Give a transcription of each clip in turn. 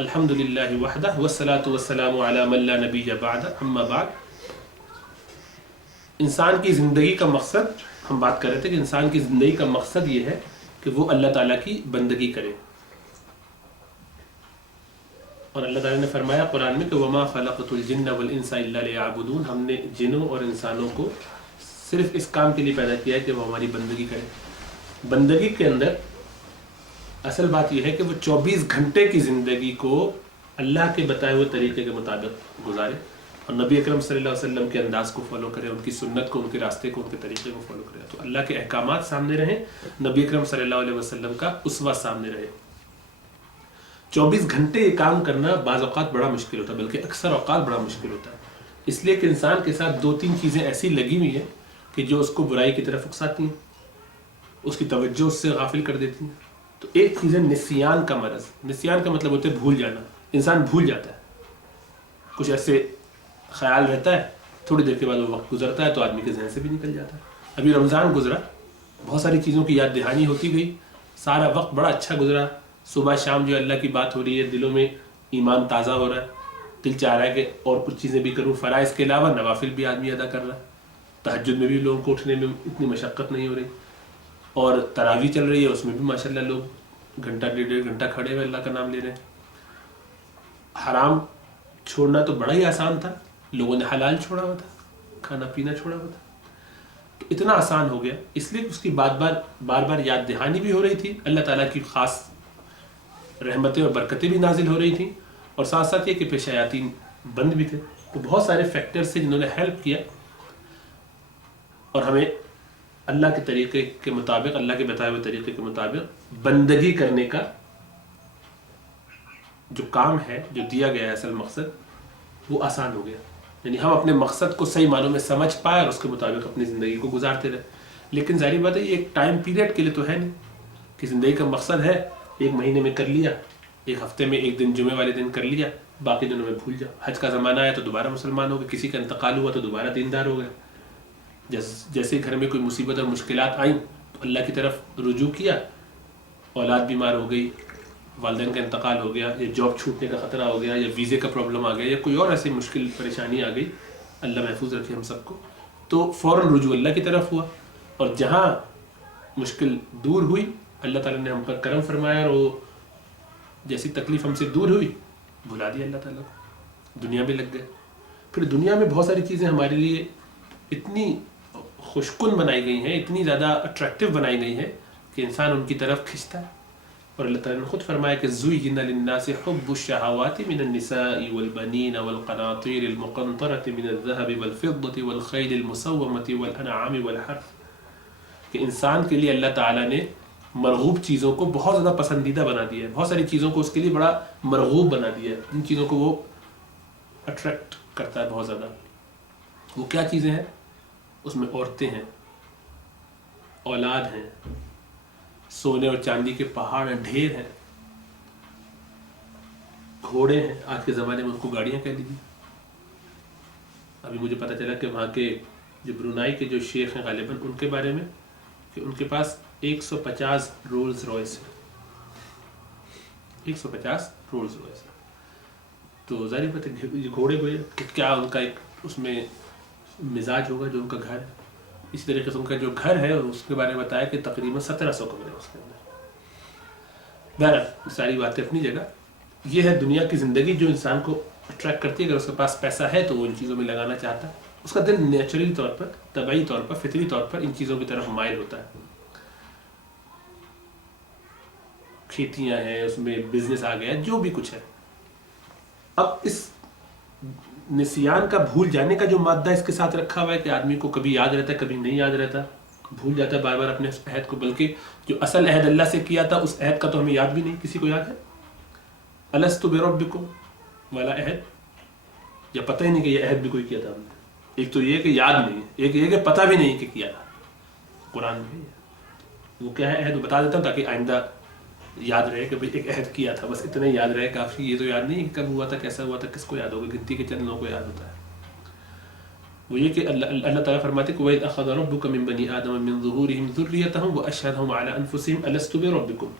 الحمد للہ وحدہ والصلاۃ والسلام علی من لا نبی بعد اما بعد. انسان کی زندگی کا مقصد، ہم بات کر رہے تھے کہ انسان کی زندگی کا مقصد یہ ہے کہ وہ اللہ تعالیٰ کی بندگی کرے. اور اللہ تعالیٰ نے فرمایا قرآن میں کہ وما خلقت الجن والانس الا لیعبدون، ہم نے جنوں اور انسانوں کو صرف اس کام کے لیے پیدا کیا ہے کہ وہ ہماری بندگی کرے. بندگی کے اندر اصل بات یہ ہے کہ وہ 24 گھنٹے کی زندگی کو اللہ کے بتائے ہوئے طریقے کے مطابق گزارے اور نبی اکرم صلی اللہ علیہ وسلم کے انداز کو فالو کرے، ان کی سنت کو، ان کے راستے کو، ان کے طریقے کو فالو کرے. تو اللہ کے احکامات سامنے رہیں، نبی اکرم صلی اللہ علیہ وسلم کا اسوہ سامنے رہے. 24 گھنٹے یہ کام کرنا بعض اوقات بڑا مشکل ہوتا ہے، بلکہ اکثر اوقات بڑا مشکل ہوتا ہے، اس لیے کہ انسان کے ساتھ 2-3 چیزیں ایسی لگی ہوئی ہیں کہ جو اس کو برائی کی طرف اکساتی ہیں، اس کی توجہ اس سے غافل کر دیتی ہیں. تو ایک چیز ہے نسیان کا مرض. نسیان کا مطلب ہوتا ہے بھول جانا. انسان بھول جاتا ہے، کچھ ایسے خیال رہتا ہے، تھوڑی دیر کے بعد وہ وقت گزرتا ہے تو آدمی کے ذہن سے بھی نکل جاتا ہے. ابھی رمضان گزرا، بہت ساری چیزوں کی یاد دہانی ہوتی گئی، سارا وقت بڑا اچھا گزرا. صبح شام جو اللہ کی بات ہو رہی ہے، دلوں میں ایمان تازہ ہو رہا ہے، دل چاہ رہا ہے کہ اور کچھ چیزیں بھی کروں. فرائض کے علاوہ نوافل بھی آدمی ادا کر رہا ہے، تہجد میں بھی لوگوں کو اٹھنے میں اتنی مشقت نہیں ہو رہی، اور تراویح چل رہی ہے، اس میں بھی ماشاءاللہ لوگ گھنٹہ 1.5 گھنٹہ کھڑے ہوئے اللہ کا نام لے رہے ہیں. حرام چھوڑنا تو بڑا ہی آسان تھا، لوگوں نے حلال چھوڑا ہوا تھا، کھانا پینا چھوڑا ہوا تھا. تو اتنا آسان ہو گیا، اس لیے اس کی بار بار یاد دہانی بھی ہو رہی تھی، اللہ تعالیٰ کی خاص رحمتیں اور برکتیں بھی نازل ہو رہی تھیں، اور ساتھ ساتھ یہ کہ پیشیاتی بند بھی تھے. تو بہت سارے فیکٹرز تھے جنہوں نے ہیلپ کیا اور ہمیں اللہ کے طریقے کے مطابق، اللہ کے بتائے ہوئے طریقے کے مطابق بندگی کرنے کا جو کام ہے، جو دیا گیا ہے اصل مقصد، وہ آسان ہو گیا. یعنی ہم اپنے مقصد کو صحیح معنوں میں سمجھ پائے اور اس کے مطابق اپنی زندگی کو گزارتے رہے. لیکن ظاہری بات ہے یہ ایک ٹائم پیریڈ کے لیے تو ہے نہیں کہ زندگی کا مقصد ہے 1 مہینے میں کر لیا، 1 ہفتے میں 1 دن جمعے والے دن کر لیا، باقی دنوں میں بھول جاؤ. حج کا زمانہ آیا تو دوبارہ مسلمان ہو گئے، کسی کا انتقال ہوا تو دوبارہ دیندار ہو گئے. جیسے گھر میں کوئی مصیبت اور مشکلات آئیں تو اللہ کی طرف رجوع کیا، اولاد بیمار ہو گئی، والدین کا انتقال ہو گیا، یا جاب چھوٹنے کا خطرہ ہو گیا، یا ویزے کا پرابلم آ گیا، یا کوئی اور ایسی مشکل پریشانی آ گئی، اللہ محفوظ رکھے ہم سب کو، تو فوراً رجوع اللہ کی طرف ہوا. اور جہاں مشکل دور ہوئی اللہ تعالیٰ نے ہم پر کرم فرمایا، اور وہ جیسی تکلیف ہم سے دور ہوئی بھلا دیا اللہ تعالیٰ کو، دنیا میں لگ گئے. پھر دنیا میں بہت ساری چیزیں ہمارے لیے اتنی خوشکن بنائی گئی ہیں، اتنی زیادہ اٹریکٹیو بنائی گئی ہیں کہ انسان ان کی طرف کھنچتا ہے. اور اللہ تعالیٰ نے خود فرمایا کہ زُيِّنَ لِلنَّاسِ حُبُّ الشَّهَوَاتِ مِنَ النِّسَاءِ وَالْبَنِينَ وَالْقَنَاطِيرِ الْمُقَنطَرَةِ مِنَ الذَّهَبِ وَالْفِضَّةِ وَالْخَيْلِ الْمُسَوَّمَةِ وَالْأَنْعَامِ وَالْحَرْثِ، کہ انسان کے لیے اللہ تعالیٰ نے مرغوب چیزوں کو بہت زیادہ پسندیدہ بنا دیا ہے، بہت ساری چیزوں کو اس کے لیے بڑا مرغوب بنا دیا ہے، جن چیزوں کو وہ اٹریکٹ کرتا ہے بہت زیادہ. وہ کیا چیزیں ہیں؟ اس میں عورتیں ہیں، اولاد ہیں، سونے اور چاندی کے پہاڑ ہیں، ڈھیر ہیں، گھوڑے ہیں، آج کے زمانے میں ان کو گاڑیاں کہہ لیجیے. ابھی مجھے پتہ چلا کہ وہاں کے جو برونائی کے جو شیخ ہیں غالباً ان کے بارے میں کہ ان کے پاس 150 رولز رائس ہیں، 150 رولز رائس. تو ظاہر بات ہے گھوڑے کو کیا ان کا ایک اس میں مزاج ہوگا جو ان کا گھر ہے. اسی طریقے سے ان کا جو گھر ہے اس کے بارے میں بتایا کہ تقریباً 1700 کمرے اس کے اندر. بہرحال ساری باتیں اپنی جگہ. یہ ہے دنیا کی زندگی جو انسان کو اٹریکٹ کرتی ہے. اگر اس کے پاس پیسہ ہے تو وہ ان چیزوں میں لگانا چاہتا ہے، اس کا دل نیچرلی طور پر، طبعی طور پر، فطری طور پر ان چیزوں کی طرف مائل ہوتا ہے. کھیتیاں ہیں، اس میں بزنس آ گیا، جو بھی کچھ ہے. اب اس نسیان کا بھول جانے کا جو مادہ اس کے ساتھ رکھا ہوا ہے کہ آدمی کو کبھی یاد رہتا ہے، کبھی نہیں یاد رہتا، بھول جاتا ہے بار بار اپنے اس عہد کو، بلکہ جو اصل عہد اللہ سے کیا تھا اس عہد کا تو ہمیں یاد بھی نہیں. کسی کو یاد ہے الستُ بربکم والا عہد؟ یا پتہ ہی نہیں کہ یہ عہد بھی کوئی کیا تھا ہم نے. ایک تو یہ کہ یاد نہیں، ایک یہ کہ پتہ بھی نہیں کہ کیا تھا. قرآن میں وہ کیا ہے عہد، وہ بتا دیتا ہوں تاکہ آئندہ یاد رہے کہ بھئی ایک عہد کیا تھا، بس اتنا ہی یاد رہے کافی. یہ تو یاد نہیں کہ کب ہوا تھا، کیسا ہوا تھا، کس کو یاد ہوگا، گنتی کے چند لوگوں کو یاد ہوتا ہے. وہ یہ کہ اللہ تعالیٰ فرماتے کہ وَإِذْ أَخَذَ رَبُّكَ مِن بَنِي آدَمَ مِن ظُهُورِهِمْ ذُرِّيَّتَهُمْ وَأَشْهَدَهُمْ عَلَىٰ أَنفُسِهِمْ أَلَسْتُ بِرَبِّكُمْ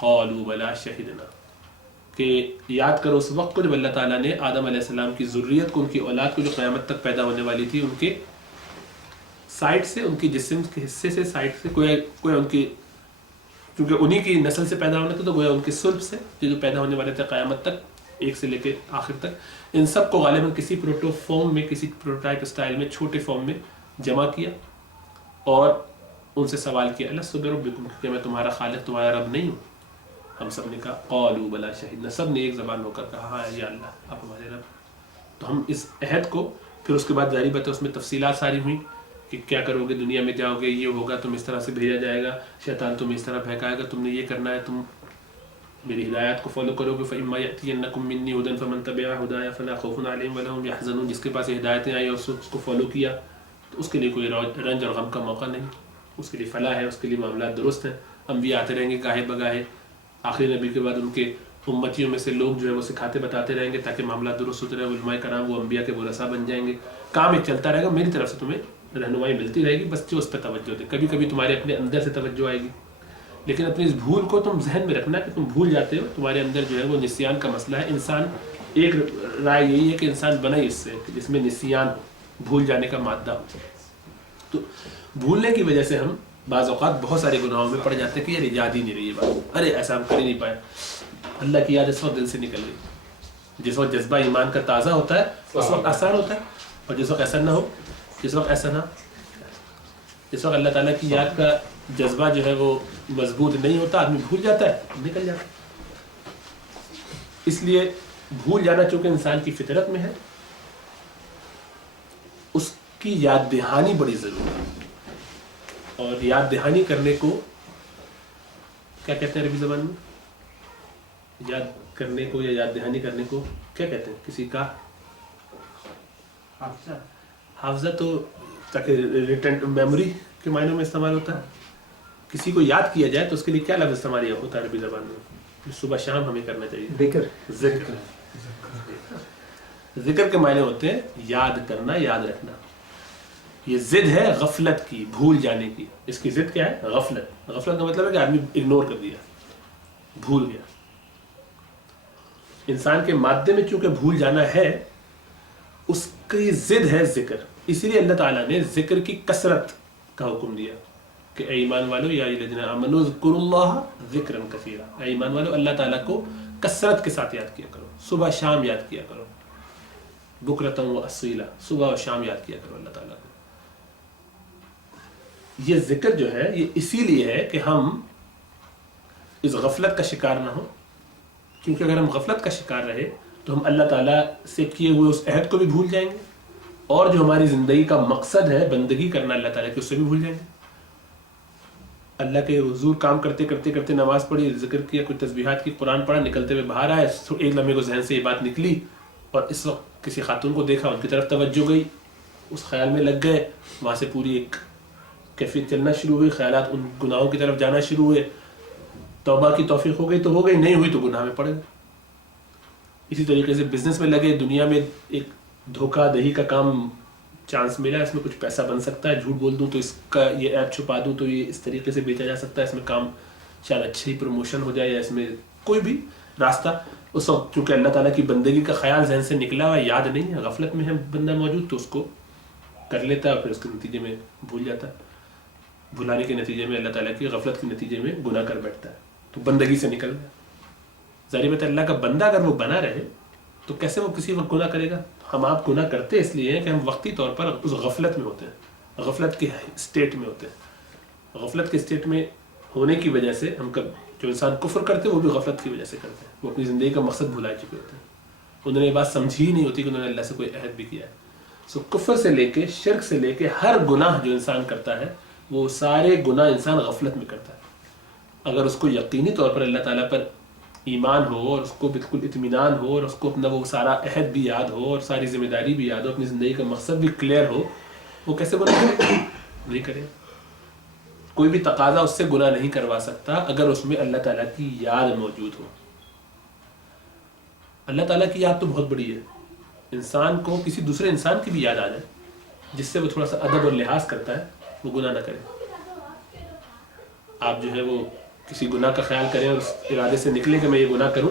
قَالُوا بَلَىٰ شَهِدْنَا. کہ یاد کرو اس وقت کو جب اللہ تعالیٰ نے آدم علیہ السلام کی ذریت کو، ان کی اولاد کو جو قیامت تک پیدا ہونے والی تھی، ان کے سائڈ سے، ان کی جسم کے حصے سے، سائڈ سے کوئی ان کی، کیونکہ انہی کی نسل سے پیدا ہونے تھے تو گویا ان کے صلب سے جو پیدا ہونے والے تھے قیامت تک، ایک سے لے کے آخر تک، ان سب کو غالباً کسی پروٹو فارم میں، کسی پروٹوٹائپ اسٹائل میں، چھوٹے فارم میں جمع کیا اور ان سے سوال کیا الست بربکم، کہ میں تمہارا خالق، تمہارا رب نہیں ہوں؟ ہم سب نے کہا قالوا بلا شہدنا، سب نے ایک زبان ہو کر کہا ہاں یا اللہ آپ ہمارے رب۔ تو ہم اس عہد کو پھر اس کے بعد جاری بات ہے، اس میں تفصیلات ساری ہوئیں کہ کیا کرو گے، دنیا میں جاؤ گے، یہ ہوگا، تم اس طرح سے بھیجا جائے گا، شیطان تمہیں اس طرح بہکائے گا، تم نے یہ کرنا ہے، تم میری ہدایات کو فالو کرو گے، فإما يأتينكم مني هدى فمن تبع هدايا فلا خوف عليهم ولا هم يحزنون، جس کے پاس یہ ہدایتیں آئی اور اس کو فالو کیا تو اس کے لیے کوئی رنج اور غم کا موقع نہیں، اس کے لیے فلاح ہے، اس کے لیے معاملات درست ہیں۔ انبیاء آتے رہیں گے گاہے بگاہے، آخری نبی کے بعد ان کے امتیوں میں سے لوگ جو ہے وہ سکھاتے بتاتے رہیں گے تاکہ معاملات درست ہوتے رہے، علماء کرام وہ انبیاء کے ورثاء بن جائیں گے، کام ایک چلتا رہے گا، میری طرف سے تمہیں رہنمائی ملتی رہے گی، بس جو اس پہ توجہ دے، کبھی کبھی تمہارے اپنے اندر سے توجہ آئے گی، لیکن اپنی اس بھول کو تم ذہن میں رکھنا کہ تم بھول جاتے ہو، تمہارے اندر جو ہے وہ نسیان کا مسئلہ ہے۔ انسان، ایک رائے یہی ہے کہ انسان بنا ہی اس سے جس میں نسیان ہو، بھول جانے کا مادہ ہو، تو بھولنے کی وجہ سے ہم بعض اوقات بہت سارے گناہوں میں پڑ جاتے ہیں کہ یار یاد ہی نہیں رہی یہ بات، ارے ایسا ہم کر ہی نہیں پائے، اللہ کی یاد اس وقت دل سے نکل گئی۔ جس وقت جذبہ ایمان کا تازہ ہوتا ہے اس وقت آسان ہوتا ہے، اور جس وقت ایسا نہ ہو، جس وقت ایسا نہ، جس وقت اللہ تعالیٰ کی یاد کا جذبہ جو ہے وہ مضبوط نہیں ہوتا، آدمی بھول جاتا ہے، نکل جاتا ہے۔ اس لیے بھول جانا چونکہ انسان کی فطرت میں ہے، اس کی یاد دہانی بڑی ضروری ہے، اور یاد دہانی کرنے کو کیا کہتے ہیں عربی زبان میں؟ یاد کرنے کو یا یاد دہانی کرنے کو کیا کہتے ہیں؟ کسی کا حافظہ تو تاکہ ریٹنٹ میموری کے معنوں میں استعمال ہوتا ہے، کسی کو یاد کیا جائے تو اس کے لیے کیا لفظ استعمال ہوتا ہے عربی زبان میں؟ صبح شام ہمیں کرنا چاہیے ذکر۔ ذکر کے معنی ہوتے ہیں یاد کرنا، یاد رکھنا۔ یہ ضد ہے غفلت کی، بھول جانے کی، اس کی ضد کیا ہے؟ غفلت۔ غفلت کا مطلب ہے کہ آدمی اگنور کر دیا، بھول گیا۔ انسان کے مادے میں چونکہ بھول جانا ہے، اس کی ضد ہے ذکر، اسی لیے اللہ تعالیٰ نے ذکر کی کثرت کا حکم دیا کہ اے ایمان والو یا الذین آمنوا اذکروا اللہ ذکرا کثیرا، اے ایمان والو اللہ تعالیٰ کو کثرت کے ساتھ یاد کیا کرو، صبح شام یاد کیا کرو، بکرۃ و اصیلا، صبح اور شام یاد کیا کرو اللہ تعالیٰ کو۔ یہ ذکر جو ہے یہ اسی لیے ہے کہ ہم اس غفلت کا شکار نہ ہو، کیونکہ اگر ہم غفلت کا شکار رہے تو ہم اللہ تعالیٰ سے کیے ہوئے اس عہد کو بھی بھول جائیں گے، اور جو ہماری زندگی کا مقصد ہے بندگی کرنا اللہ تعالیٰ کی، اس سے بھی بھول جائیں گے۔ اللہ کے حضور کام کرتے کرتے کرتے نماز پڑھی، ذکر کیا، کوئی تسبیحات کی، قرآن پڑھا، نکلتے ہوئے باہر آئے، ایک لمحے کو ذہن سے یہ بات نکلی اور اس وقت کسی خاتون کو دیکھا، ان کی طرف توجہ گئی، اس خیال میں لگ گئے، وہاں سے پوری ایک کیفیت چلنا شروع ہوئی، خیالات ان گناہوں کی طرف جانا شروع ہوئے، توبہ کی توفیق ہو گئی تو ہو گئی، نہیں ہوئی تو گناہ میں پڑ گئے۔ اسی طریقے سے بزنس میں لگے، دنیا میں ایک دھوکہ دہی کا کام چانس ملا، اس میں کچھ پیسہ بن سکتا ہے، جھوٹ بول دوں تو اس کا یہ ایپ چھپا دوں تو یہ اس طریقے سے بیچا جا سکتا ہے، اس میں کام شاید اچھی پروموشن ہو جائے، یا اس میں کوئی بھی راستہ، اس وقت چونکہ اللہ تعالیٰ کی بندگی کا خیال ذہن سے نکلا ہوا، یاد نہیں ہے، غفلت میں ہے بندہ موجود، تو اس کو کر لیتا ہے اور پھر اس کے نتیجے میں بھول جاتا ہے، بھلانے کے نتیجے میں اللہ تعالیٰ کی غفلت کے نتیجے میں گناہ کر بیٹھتا ہے، تو بندگی سے نکل گیا۔ ظاہر بات ہے اللہ کا بندہ اگر وہ بنا رہے تو کیسے وہ کسی وقت گناہ کرے گا؟ ہم آپ گناہ کرتے اس لیے ہیں کہ ہم وقتی طور پر اس غفلت میں ہوتے ہیں، غفلت کے اسٹیٹ میں ہوتے ہیں، غفلت کے اسٹیٹ میں ہونے کی وجہ سے ہم جو انسان کفر کرتے ہیں وہ بھی غفلت کی وجہ سے کرتے ہیں، وہ اپنی زندگی کا مقصد بھلا چکے ہوتے ہیں، انہوں نے یہ بات سمجھی ہی نہیں ہوتی کہ انہوں نے اللہ سے کوئی عہد بھی کیا ہے۔ سو کفر سے لے کے شرک سے لے کے ہر گناہ جو انسان کرتا ہے وہ سارے گناہ انسان غفلت میں کرتا ہے۔ اگر اس کو یقینی طور پر اللہ تعالیٰ پر ایمان ہو اور اس کو بالکل اطمینان ہو اور اس کو اپنا وہ سارا عہد بھی یاد ہو اور ساری ذمہ داری بھی یاد ہو، اپنی زندگی کا مقصد بھی کلیئر ہو، وہ کیسے گناہ کرے؟ نہیں کرے۔ کوئی بھی تقاضا اس سے گناہ نہیں کروا سکتا اگر اس میں اللہ تعالیٰ کی یاد موجود ہو۔ اللہ تعالیٰ کی یاد تو بہت بڑی ہے، انسان کو کسی دوسرے انسان کی بھی یاد آ جائے جس سے وہ تھوڑا سا ادب اور لحاظ کرتا ہے، وہ گناہ نہ کرے۔ آپ جو ہے وہ کسی گناہ کا خیال کریں اور اس ارادے سے نکلیں کہ میں یہ گناہ کروں،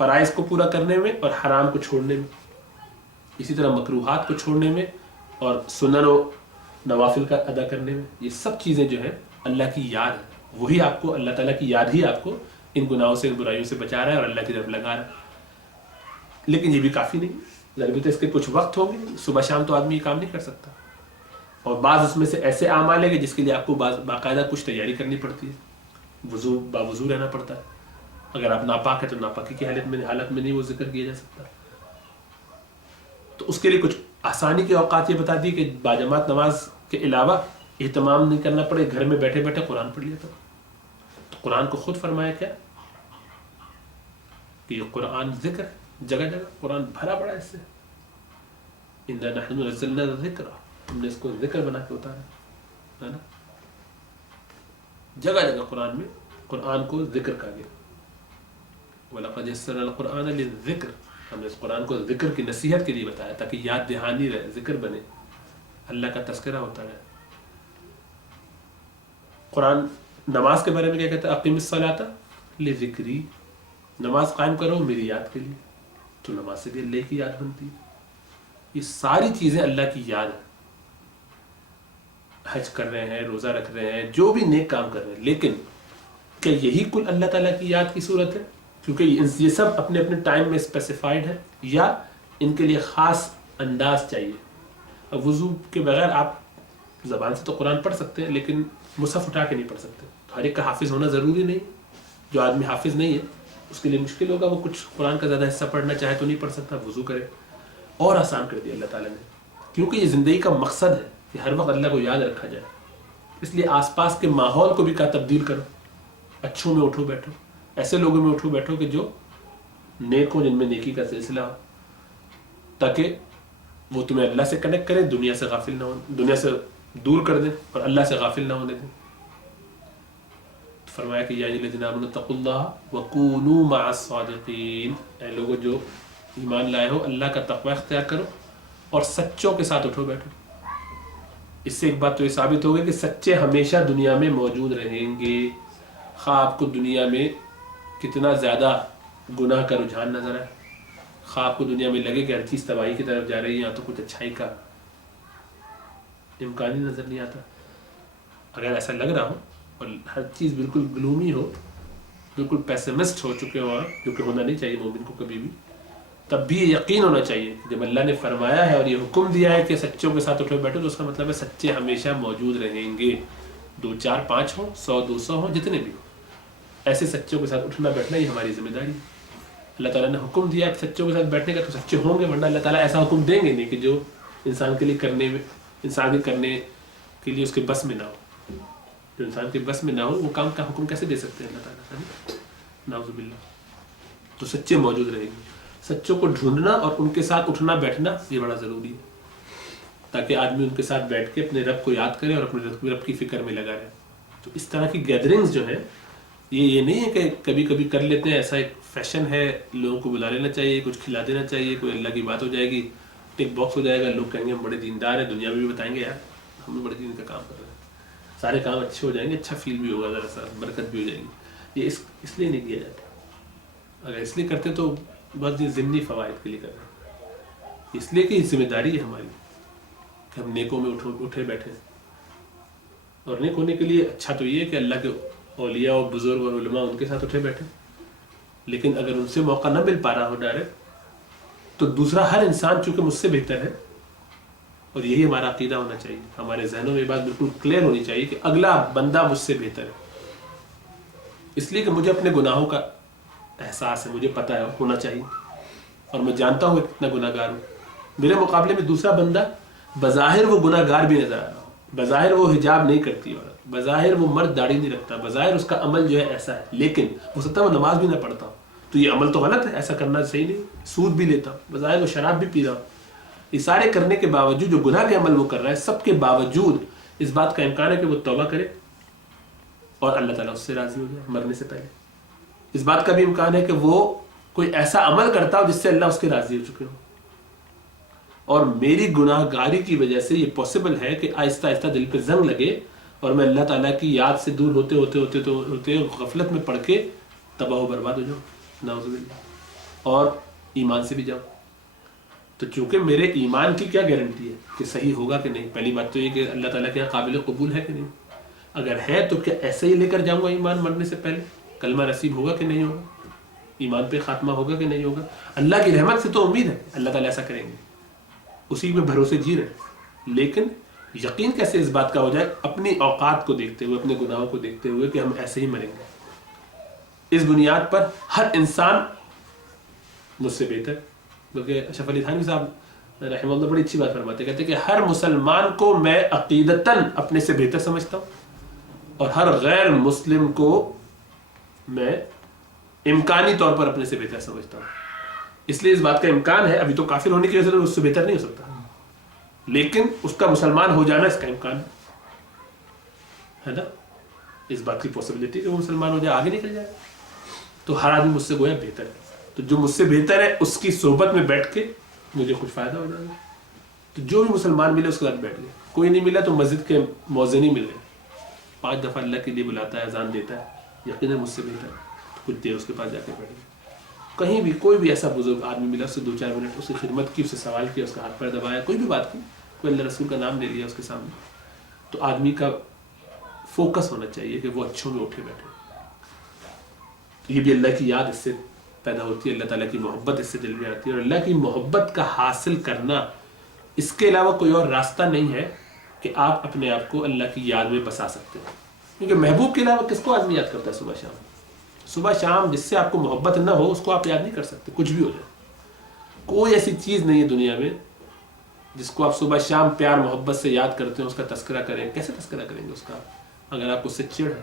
فرائض کو پورا کرنے میں اور حرام کو چھوڑنے میں، اسی طرح مکروہات کو چھوڑنے میں اور سنن و نوافل کا ادا کرنے میں. یہ سب چیزیں جو ہیں اللہ کی یاد ہے، وہی آپ کو، اللہ تعالیٰ کی یاد ہی آپ کو ان گناہوں سے، ان برائیوں سے بچا رہا ہے اور اللہ کی طرف لگا رہا ہے. لیکن یہ بھی کافی نہیں، ضرورت ہے اس کے کچھ وقت ہوگی. صبح شام تو آدمی یہ کام نہیں کر سکتا، اور بعض اس میں سے ایسے اعمال ہیں کہ جس کے لیے آپ کو باقاعدہ کچھ تیاری کرنی پڑتی ہے. وضو باوضو رہنا پڑتا ہے. اگر آپ ناپاک ہے تو ناپاکی کی حالت میں نہیں وہ ذکر کیا جا سکتا. تو اس کے لیے کچھ آسانی کے اوقات یہ بتا دی کہ باجماعت نماز کے علاوہ اہتمام نہیں کرنا پڑے، گھر میں بیٹھے بیٹھے قرآن پڑھ لیا تھا. تو قرآن کو خود فرمایا کیا کہ یہ قرآن ذکر ہے، جگہ جگہ قرآن بھرا پڑا ہے اس سے. اِنَّا نَحْنُ نَزَّلْنَا الذِّکْرَ، ہم نے اس کو ذکر بنا کے اتارا ہے نا. جگہ جگہ قرآن میں قرآن کو ذکر کہا گیا. وَلَقَدْ يَسَّرْنَا الْقُرْآنَ لِلذِّکْرِ، ہم نے اس قرآن کو ذکر کی نصیحت کے لیے بتایا تاکہ یاد دہانی رہے، ذکر بنے، اللہ کا تذکرہ ہوتا رہے. قرآن نماز کے بارے میں کیا کہتا ہے؟ اقیم الصلاۃ لذکری، نماز قائم کرو میری یاد کے لیے. تو نماز سے بھی اللہ کی یاد بنتی ہے. یہ ساری چیزیں اللہ کی یاد ہے. حج کر رہے ہیں، روزہ رکھ رہے ہیں، جو بھی نیک کام کر رہے ہیں، لیکن کیا یہی کل اللہ تعالیٰ کی یاد کی صورت ہے؟ کیونکہ یہ سب اپنے اپنے ٹائم میں اسپیسیفائڈ ہے، یا ان کے لیے خاص انداز چاہیے. اب وضو کے بغیر آپ زبان سے تو قرآن پڑھ سکتے ہیں، لیکن مصحف اٹھا کے نہیں پڑھ سکتے. ہر ایک کا حافظ ہونا ضروری نہیں. جو آدمی حافظ نہیں ہے اس کے لیے مشکل ہوگا، وہ کچھ قرآن کا زیادہ حصہ پڑھنا چاہے تو نہیں پڑھ سکتا. وضو کرے. اور آسان کر دیا اللہ تعالیٰ نے، کیونکہ یہ زندگی کا مقصد ہے کہ ہر وقت اللہ کو یاد رکھا جائے. اس لیے آس پاس کے ماحول کو بھی کہا تبدیل کرو. اچھوں میں اٹھو بیٹھو، ایسے لوگوں میں اٹھو بیٹھو کہ جو نیک ہوں، جن میں نیکی کا سلسلہ ہو، تاکہ وہ تمہیں اللہ سے کنیکٹ کرے، دنیا سے غافل نہ ہو، دنیا سے دور کر دیں اور اللہ سے غافل نہ ہونے دیں. فرمایا کہ یا ایھا الذین آمنوا اتقوا اللہ وکونوا مع الصادقین، اے لوگوں جو ایمان لائے ہو اللہ کا تقوی اختیار کرو اور سچوں کے ساتھ اٹھو بیٹھو. اس سے ایک بات تو یہ ثابت ہوگی کہ سچے ہمیشہ دنیا میں موجود رہیں گے. خواہ آپ کو دنیا میں کتنا زیادہ گناہ کا رجحان نظر آئے، خواہ آپ کو دنیا میں لگے کہ ہر چیز تباہی کی طرف جا رہی ہے، یا تو کچھ اچھائی کا امکان ہی نظر نہیں آتا. اگر ایسا لگ رہا ہو اور ہر چیز بالکل گلومی ہو، بالکل پیسمسٹ ہو چکے ہو، جو کہ ہونا نہیں چاہیے مومن کو کبھی بھی، تب بھی یہ یقین ہونا چاہیے کہ جب اللہ نے فرمایا ہے اور یہ حکم دیا ہے کہ سچوں کے ساتھ اٹھو بیٹھو، تو اس کا مطلب ہے سچے ہمیشہ موجود رہیں گے. 2 4 5 ہوں، 100 200 ہوں، جتنے بھی ہوں، ایسے سچوں کے ساتھ اٹھنا بیٹھنا یہ ہماری ذمہ داری ہے. اللہ تعالیٰ نے حکم دیا ہے کہ سچوں کے ساتھ بیٹھنے کا، تو سچے ہوں گے، ورنہ اللہ تعالیٰ ایسا حکم دیں گے نہیں کہ جو انسان کے لیے کرنے کے لیے اس کے بس میں نہ ہو. جو انسان کے بس میں نہ ہو وہ کام کا حکم کیسے دے سکتے ہیں اللہ تعالیٰ؟ نعوذ باللہ. تو سچے موجود رہیں گے. سچوں کو ڈھونڈنا اور ان کے ساتھ اٹھنا بیٹھنا یہ بڑا ضروری ہے، تاکہ آدمی ان کے ساتھ بیٹھ کے اپنے رب کو یاد کرے اور اپنے رب کی فکر میں لگا رہے. تو اس طرح کی گیدرنگز جو ہیں یہ نہیں ہے کہ کبھی کبھی کر لیتے ہیں، ایسا ایک فیشن ہے، لوگوں کو بلا لینا چاہیے، کچھ کھلا دینا چاہیے، کوئی اللہ کی بات ہو جائے گی، ٹک باکس ہو جائے گا، لوگ کہیں گے ہم بڑے دیندار ہیں، دنیا میں بھی بتائیں گے یار ہم لوگ بڑے دین کا کام کر رہے ہیں، سارے کام اچھے ہو جائیں گے، اچھا فیل بھی ہوگا، ذرا سا برکت بھی ہو جائے گی. یہ اس لیے نہیں کیا جاتا. اگر اس لیے کرتے تو بس یہ ضمنی فوائد کے لیے کر رہے ہیں. اس لیے کہ یہ ذمہ داری ہے ہماری کہ ہم نیکوں میں اٹھے بیٹھے. اور نیک ہونے کے لیے اچھا تو یہ ہے کہ اللہ کے اولیاء اور بزرگ اور علماء ان کے ساتھ اٹھے بیٹھے. لیکن اگر ان سے موقع نہ مل پا رہا ہو ڈائریکٹ، تو دوسرا ہر انسان چونکہ مجھ سے بہتر ہے، اور یہی ہمارا عقیدہ ہونا چاہیے، ہمارے ذہنوں میں یہ بات بالکل کلیئر ہونی چاہیے کہ اگلا بندہ مجھ سے بہتر ہے. اس لیے کہ مجھے اپنے گناہوں کا احساس ہے، مجھے پتہ ہے ہونا چاہیے، اور میں جانتا ہوں کہ کتنا گناہ گار ہوں. میرے مقابلے میں دوسرا بندہ بظاہر وہ گناہ گار بھی نظر آ رہا ہو، بظاہر وہ حجاب نہیں کرتی عورت، بظاہر وہ مرد داڑھی نہیں رکھتا، بظاہر اس کا عمل جو ہے ایسا ہے، لیکن ہو سکتا ہے وہ نماز بھی نہ پڑھتا ہو، تو یہ عمل تو غلط ہے، ایسا کرنا صحیح نہیں. سود بھی لیتا ہو، بظاہر وہ شراب بھی پی رہا ہو. یہ سارے کرنے کے باوجود، جو گناہ کے عمل وہ کر رہا ہے، سب کے باوجود اس بات کا امکان ہے کہ وہ توبہ کرے اور اللہ تعالیٰ اس سے راضی ہو جائے مرنے سے پہلے. اس بات کا بھی امکان ہے کہ وہ کوئی ایسا عمل کرتا ہو جس سے اللہ اس کے راضی ہو چکے ہو. اور میری گناہ گاری کی وجہ سے یہ پاسبل ہے کہ آہستہ آہستہ دل پہ زنگ لگے اور میں اللہ تعالیٰ کی یاد سے دور ہوتے غفلت میں پڑ کے تباہ و برباد ہو جاؤں. نعوذ باللہ. اور ایمان سے بھی جاؤ. تو چونکہ میرے ایمان کی کیا گارنٹی ہے کہ صحیح ہوگا کہ نہیں؟ پہلی بات تو یہ کہ اللہ تعالیٰ کے یہاں قابل قبول ہے کہ نہیں. اگر ہے تو کیا ایسے ہی لے کر جاؤں گا ایمان مرنے سے پہلے؟ کلمہ نصیب ہوگا کہ نہیں ہوگا؟ ایمان پہ خاتمہ ہوگا کہ نہیں ہوگا؟ اللہ کی رحمت سے تو امید ہے اللہ تعالیٰ ایسا کریں گے، اسی میں بھروسے جی رہے. لیکن یقین کیسے اس بات کا ہو جائے اپنی اوقات کو دیکھتے ہوئے، اپنے گناہوں کو دیکھتے ہوئے کہ ہم ایسے ہی مریں گے؟ اس بنیاد پر ہر انسان مجھ سے بہتر. بلکہ اشرف علی تھانوی صاحب رحمہ اللہ بڑی اچھی بات فرماتے، کہتے کہ ہر مسلمان کو میں عقیدتاً اپنے سے بہتر سمجھتا ہوں اور ہر غیر مسلم کو میں امکانی طور پر اپنے سے بہتر سمجھتا ہوں. اس لیے اس بات کا امکان ہے، ابھی تو کافر ہونے کی وجہ سے اس سے بہتر نہیں ہو سکتا، لیکن اس کا مسلمان ہو جانا اس کا امکان ہے نا. اس بات کی پاسبلٹی کہ وہ مسلمان ہو جائے، آگے نکل جائے. تو ہر آدمی مجھ سے گویا بہتر ہے، تو جو مجھ سے بہتر ہے اس کی صحبت میں بیٹھ کے مجھے کچھ فائدہ ہو جائے گا. تو جو بھی مسلمان ملے اس کے ساتھ بیٹھ گئے، کوئی نہیں ملا تو مسجد کے مؤذن ہی مل گئے، 5 دفعہ اللہ کے لیے بلاتا ہے، اذان دیتا ہے، یقیناً مجھ سے بہتر ہے. کچھ دیر اس کے پاس جا کے بیٹھ گئے. کہیں بھی کوئی بھی ایسا بزرگ آدمی ملا، اس سے 2-4 منٹ اس کی خدمت کی، اس سے سوال کیا، اس کا ہاتھ پیر دبایا، کوئی بھی بات کی، کوئی اللہ رسول کا نام لے لیا اس کے سامنے، تو آدمی کا فوکس ہونا چاہیے کہ وہ اچھوں میں اٹھے بیٹھے. یہ بھی اللہ کی یاد اس سے پیدا ہوتی ہے، اللہ تعالیٰ کی محبت اس سے دل میں آتی ہے. اور اللہ کی محبت کا حاصل کرنا، اس کے علاوہ کوئی اور راستہ نہیں ہے کہ آپ اپنے آپ کو اللہ کی یاد میں بسا سکتے ہیں. کیونکہ محبوب کے علاوہ کس کو آدمی یاد کرتا ہے صبح شام؟ صبح شام جس سے آپ کو محبت نہ ہو اس کو آپ یاد نہیں کر سکتے، کچھ بھی ہو جائے. کوئی ایسی چیز نہیں ہے دنیا میں جس کو آپ صبح شام پیار محبت سے یاد کرتے ہیں، اس کا تذکرہ کریں. کیسے تذکرہ کریں گے اس کا اگر آپ اس سے چڑ ہے؟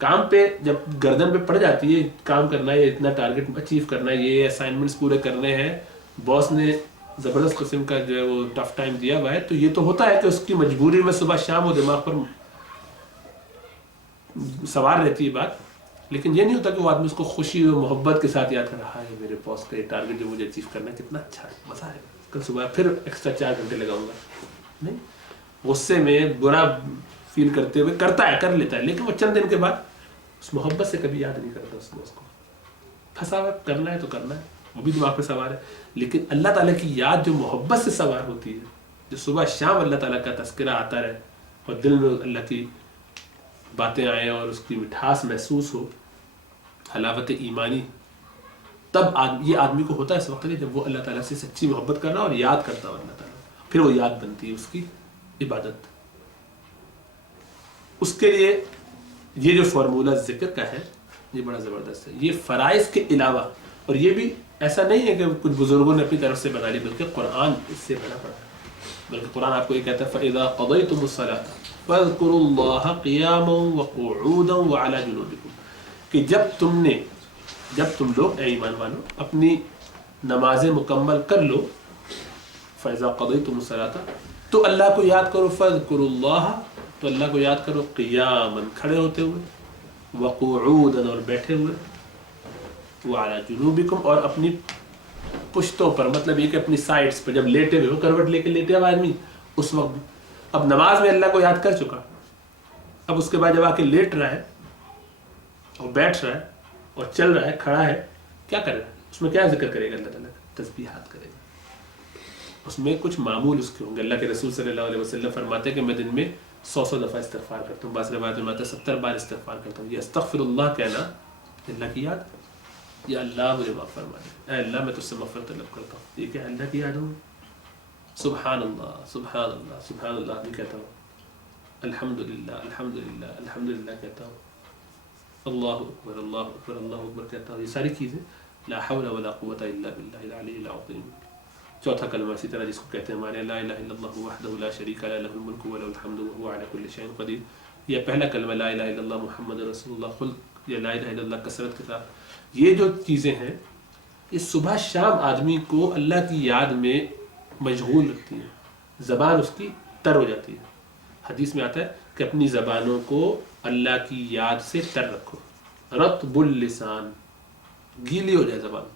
کام پہ جب گردن پہ پڑ جاتی ہے کام کرنا ہے، اتنا ٹارگٹ اچیو کرنا ہے، یہ اسائنمنٹس پورے کرنے ہیں، باس نے زبردست قسم کا جو ہے وہ ٹف ٹائم دیا ہوا ہے، تو یہ تو ہوتا ہے کہ اس کی مجبوری میں صبح شام وہ دماغ پر سوار رہتی ہے بات. لیکن یہ نہیں ہوتا کہ وہ آدمی اس کو خوشی اور محبت کے ساتھ یاد کر رہا ہے، میرے باس کا یہ ٹارگٹ جو مجھے اچیو کرنا ہے کتنا اچھا ہے، مزہ ہے، کل صبح پھر ایکسٹرا 4 گھنٹے لگاؤں گا. نہیں، غصے میں برا فیل کرتے ہوئے کرتا ہے، کر لیتا ہے، لیکن وہ چند دن کے بعد اس محبت سے کبھی یاد نہیں کرتا. اس کو پھنسا ہوا کرنا ہے تو کرنا ہے، وہ بھی دماغ پہ سوار ہے. لیکن اللہ تعالیٰ کی یاد جو محبت سے سوار ہوتی ہے، جو صبح شام اللہ تعالیٰ کا تذکرہ آتا رہے اور دل میں اللہ کی باتیں آئیں اور اس کی مٹھاس محسوس ہو، حلاوت ایمانی، تب یہ آدمی کو ہوتا ہے اس وقت کہ جب وہ اللہ تعالیٰ سے سچی محبت کرنا اور یاد کرتا ہو اللہ تعالیٰ، پھر وہ یاد بنتی ہے اس کی عبادت. اس کے لیے یہ جو فارمولہ ذکر کا ہے یہ بڑا زبردست ہے. یہ فرائض کے علاوہ، اور یہ بھی ایسا نہیں ہے کہ کچھ بزرگوں نے اپنی طرف سے بنا لی، بلکہ قرآن اس سے بنا پڑا ہے. بلکہ قرآن آپ کو یہ کہتا ہے فَإِذَا قَضَيْتُمُ الصَّلَاةَ فَاذْكُرُوا اللَّهَ قِيَامًا وَقُعُودًا وَعَلَى جُنُوبِكُمْ، کہ جب تم لوگ اے ایمان والو اپنی نمازیں مکمل کر لو، فَإِذَا قَضَيْتُمُ الصَّلَاةَ تو اللہ کو یاد کرو، فَاذْكُرُوا اللَّهَ تو اللہ کو یاد کرو، قیاماً کھڑے ہوتے ہوئے، وقعوداً اور بیٹھے ہوئے، وعلی جنوبکم اور اپنی پشتوں پر، مطلب یہ کہ اپنی سائڈز پر جب لیٹے ہوئے ہو، کروٹ لے کے لیٹے ہوا آدمی اس وقت بھی. اب نماز میں اللہ کو یاد کر چکا، اب اس کے بعد جب آ کے لیٹ رہا ہے اور بیٹھ رہا ہے اور چل رہا ہے، کھڑا ہے، کیا کر رہا ہے؟ اس میں کیا ذکر کرے گا؟ اللہ تعالیٰ کا تسبیحات کرے گا. اس میں کچھ معمول اس کے ہوں گے. اللہ کے رسول صلی اللہ علیہ وسلم فرماتے ہیں کہ میں دن میں 100 دفعہ استغفار کرتا ہوں، بعض روایت میں آتا ہے 70 بار استغفار کرتا ہوں. یہ استغفر اللہ کہنا اللہ کی یاد، یا اللہ مجھے معاف فرما دے، اے اللہ میں تجھ سے مغفرت طلب کرتا ہوں، یہ کیا اللہ کی یاد ہوں. سبحان اللہ سبحان اللہ سبحان اللہ بھی کہتا ہوں، الحمدللہ الحمدللہ الحمدللہ کہتا ہوں، اللہ اکبر اللہ اکبر اللہ اکبر کہتا ہوں. یہ ساری چیزیں لا حول ولا قوت الا باللہ العلی العظیم. چوتھا کلمہ اسی طرح جس کو کہتے ہیں ہمارے لا الہ الا اللہ وحدہ لا شریک له له الملک وله الحمد وهو على كل شيء قدیر. یہ پہلا کلمہ لا الہ الا اللہ محمد رسول اللہ خلق، یا لا الہ الا اللہ کثرت کے ساتھ. یہ جو چیزیں ہیں یہ صبح شام آدمی کو اللہ کی یاد میں مشغول رکھتی ہیں، زبان اس کی تر ہو جاتی ہے. حدیث میں آتا ہے کہ اپنی زبانوں کو اللہ کی یاد سے تر رکھو، رطب اللسان، گیلی ہو جائے زبان،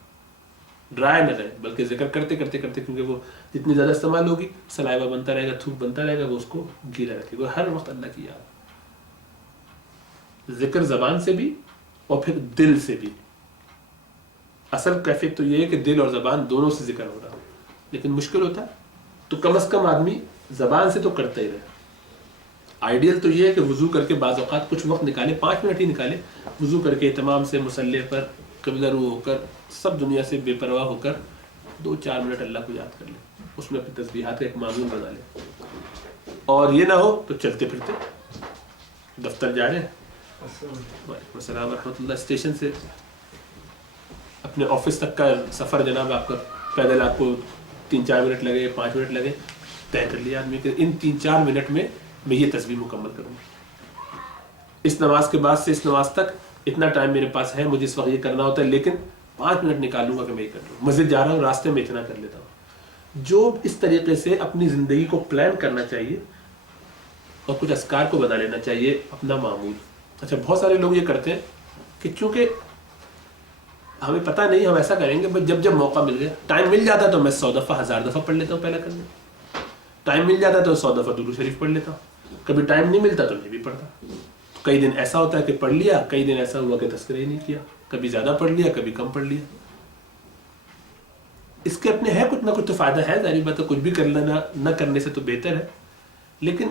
ڈرائی نہ رہے، بلکہ ذکر کرتے کرتے کرتے، کیونکہ وہ جتنی زیادہ استعمال ہوگی سلائیوا بنتا رہے گا، تھوک بنتا رہے گا، وہ اس کو گیلا رکھے گا. ہر وقت اللہ کی یاد، ذکر زبان سے بھی اور پھر دل سے بھی. اصل کیفیت تو یہ ہے کہ دل اور زبان دونوں سے ذکر ہو رہا ہو، لیکن مشکل ہوتا ہے تو کم از کم آدمی زبان سے تو کرتا ہی رہے. آئیڈیل تو یہ ہے کہ وضو کر کے بعض اوقات کچھ وقت نکالے، 5 منٹ ہی نکالے، وضو کر کے اہتمام سے مصلی پر قبلہ رو ہو کر سب دنیا سے بے پرواہ ہو کر 2-4 منٹ اللہ کو یاد کر لے، اس میں اپنی تسبیحات کا ایک معمول بنا لے. اور یہ نہ ہو تو چلتے پھرتے دفتر جا رہے ہیں، وعلیکم السلام ورحمۃ اللہ، اسٹیشن سے اپنے آفس تک کا سفر جناب آپ کا پیدل آپ کو 3-4 منٹ لگے، 5 منٹ لگے، طے کر لیا آدمی کہ ان 3-4 منٹ میں میں یہ تسبیح مکمل کروں گا. اس نماز کے بعد سے اس نماز تک اتنا ٹائم میرے پاس ہے، مجھے اس وقت یہ کرنا ہوتا ہے، لیکن 5 منٹ نکالوں گا کہ میں یہ کر لوں. مسجد جا رہا ہوں، راستے میں اتنا کر لیتا ہوں. جو اس طریقے سے اپنی زندگی کو پلان کرنا چاہیے اور کچھ اذکار کو بنا لینا چاہیے اپنا معمول. اچھا بہت سارے لوگ یہ کرتے ہیں کہ چونکہ ہمیں پتہ نہیں ہم ایسا کریں گے، جب جب موقع مل گیا، ٹائم مل جاتا تو میں 100 دفعہ 1000 دفعہ پڑھ لیتا ہوں پہلا کرنے، ٹائم مل جاتا تو 100 دفعہ درود شریف پڑھ لیتا ہوں، کبھی ٹائم نہیں ملتا تو نہیں بھی پڑھتا. کئی دن ایسا ہوتا ہے کہ پڑھ لیا، کئی دن ایسا ہوا کہ تذکرہ ہی نہیں کیا، کبھی زیادہ پڑھ لیا کبھی کم پڑھ لیا. اس کے اپنے ہے کچھ نہ کچھ تو فائدہ ہے، ظاہر بات ہے کچھ بھی کر لینا نہ کرنے سے تو بہتر ہے، لیکن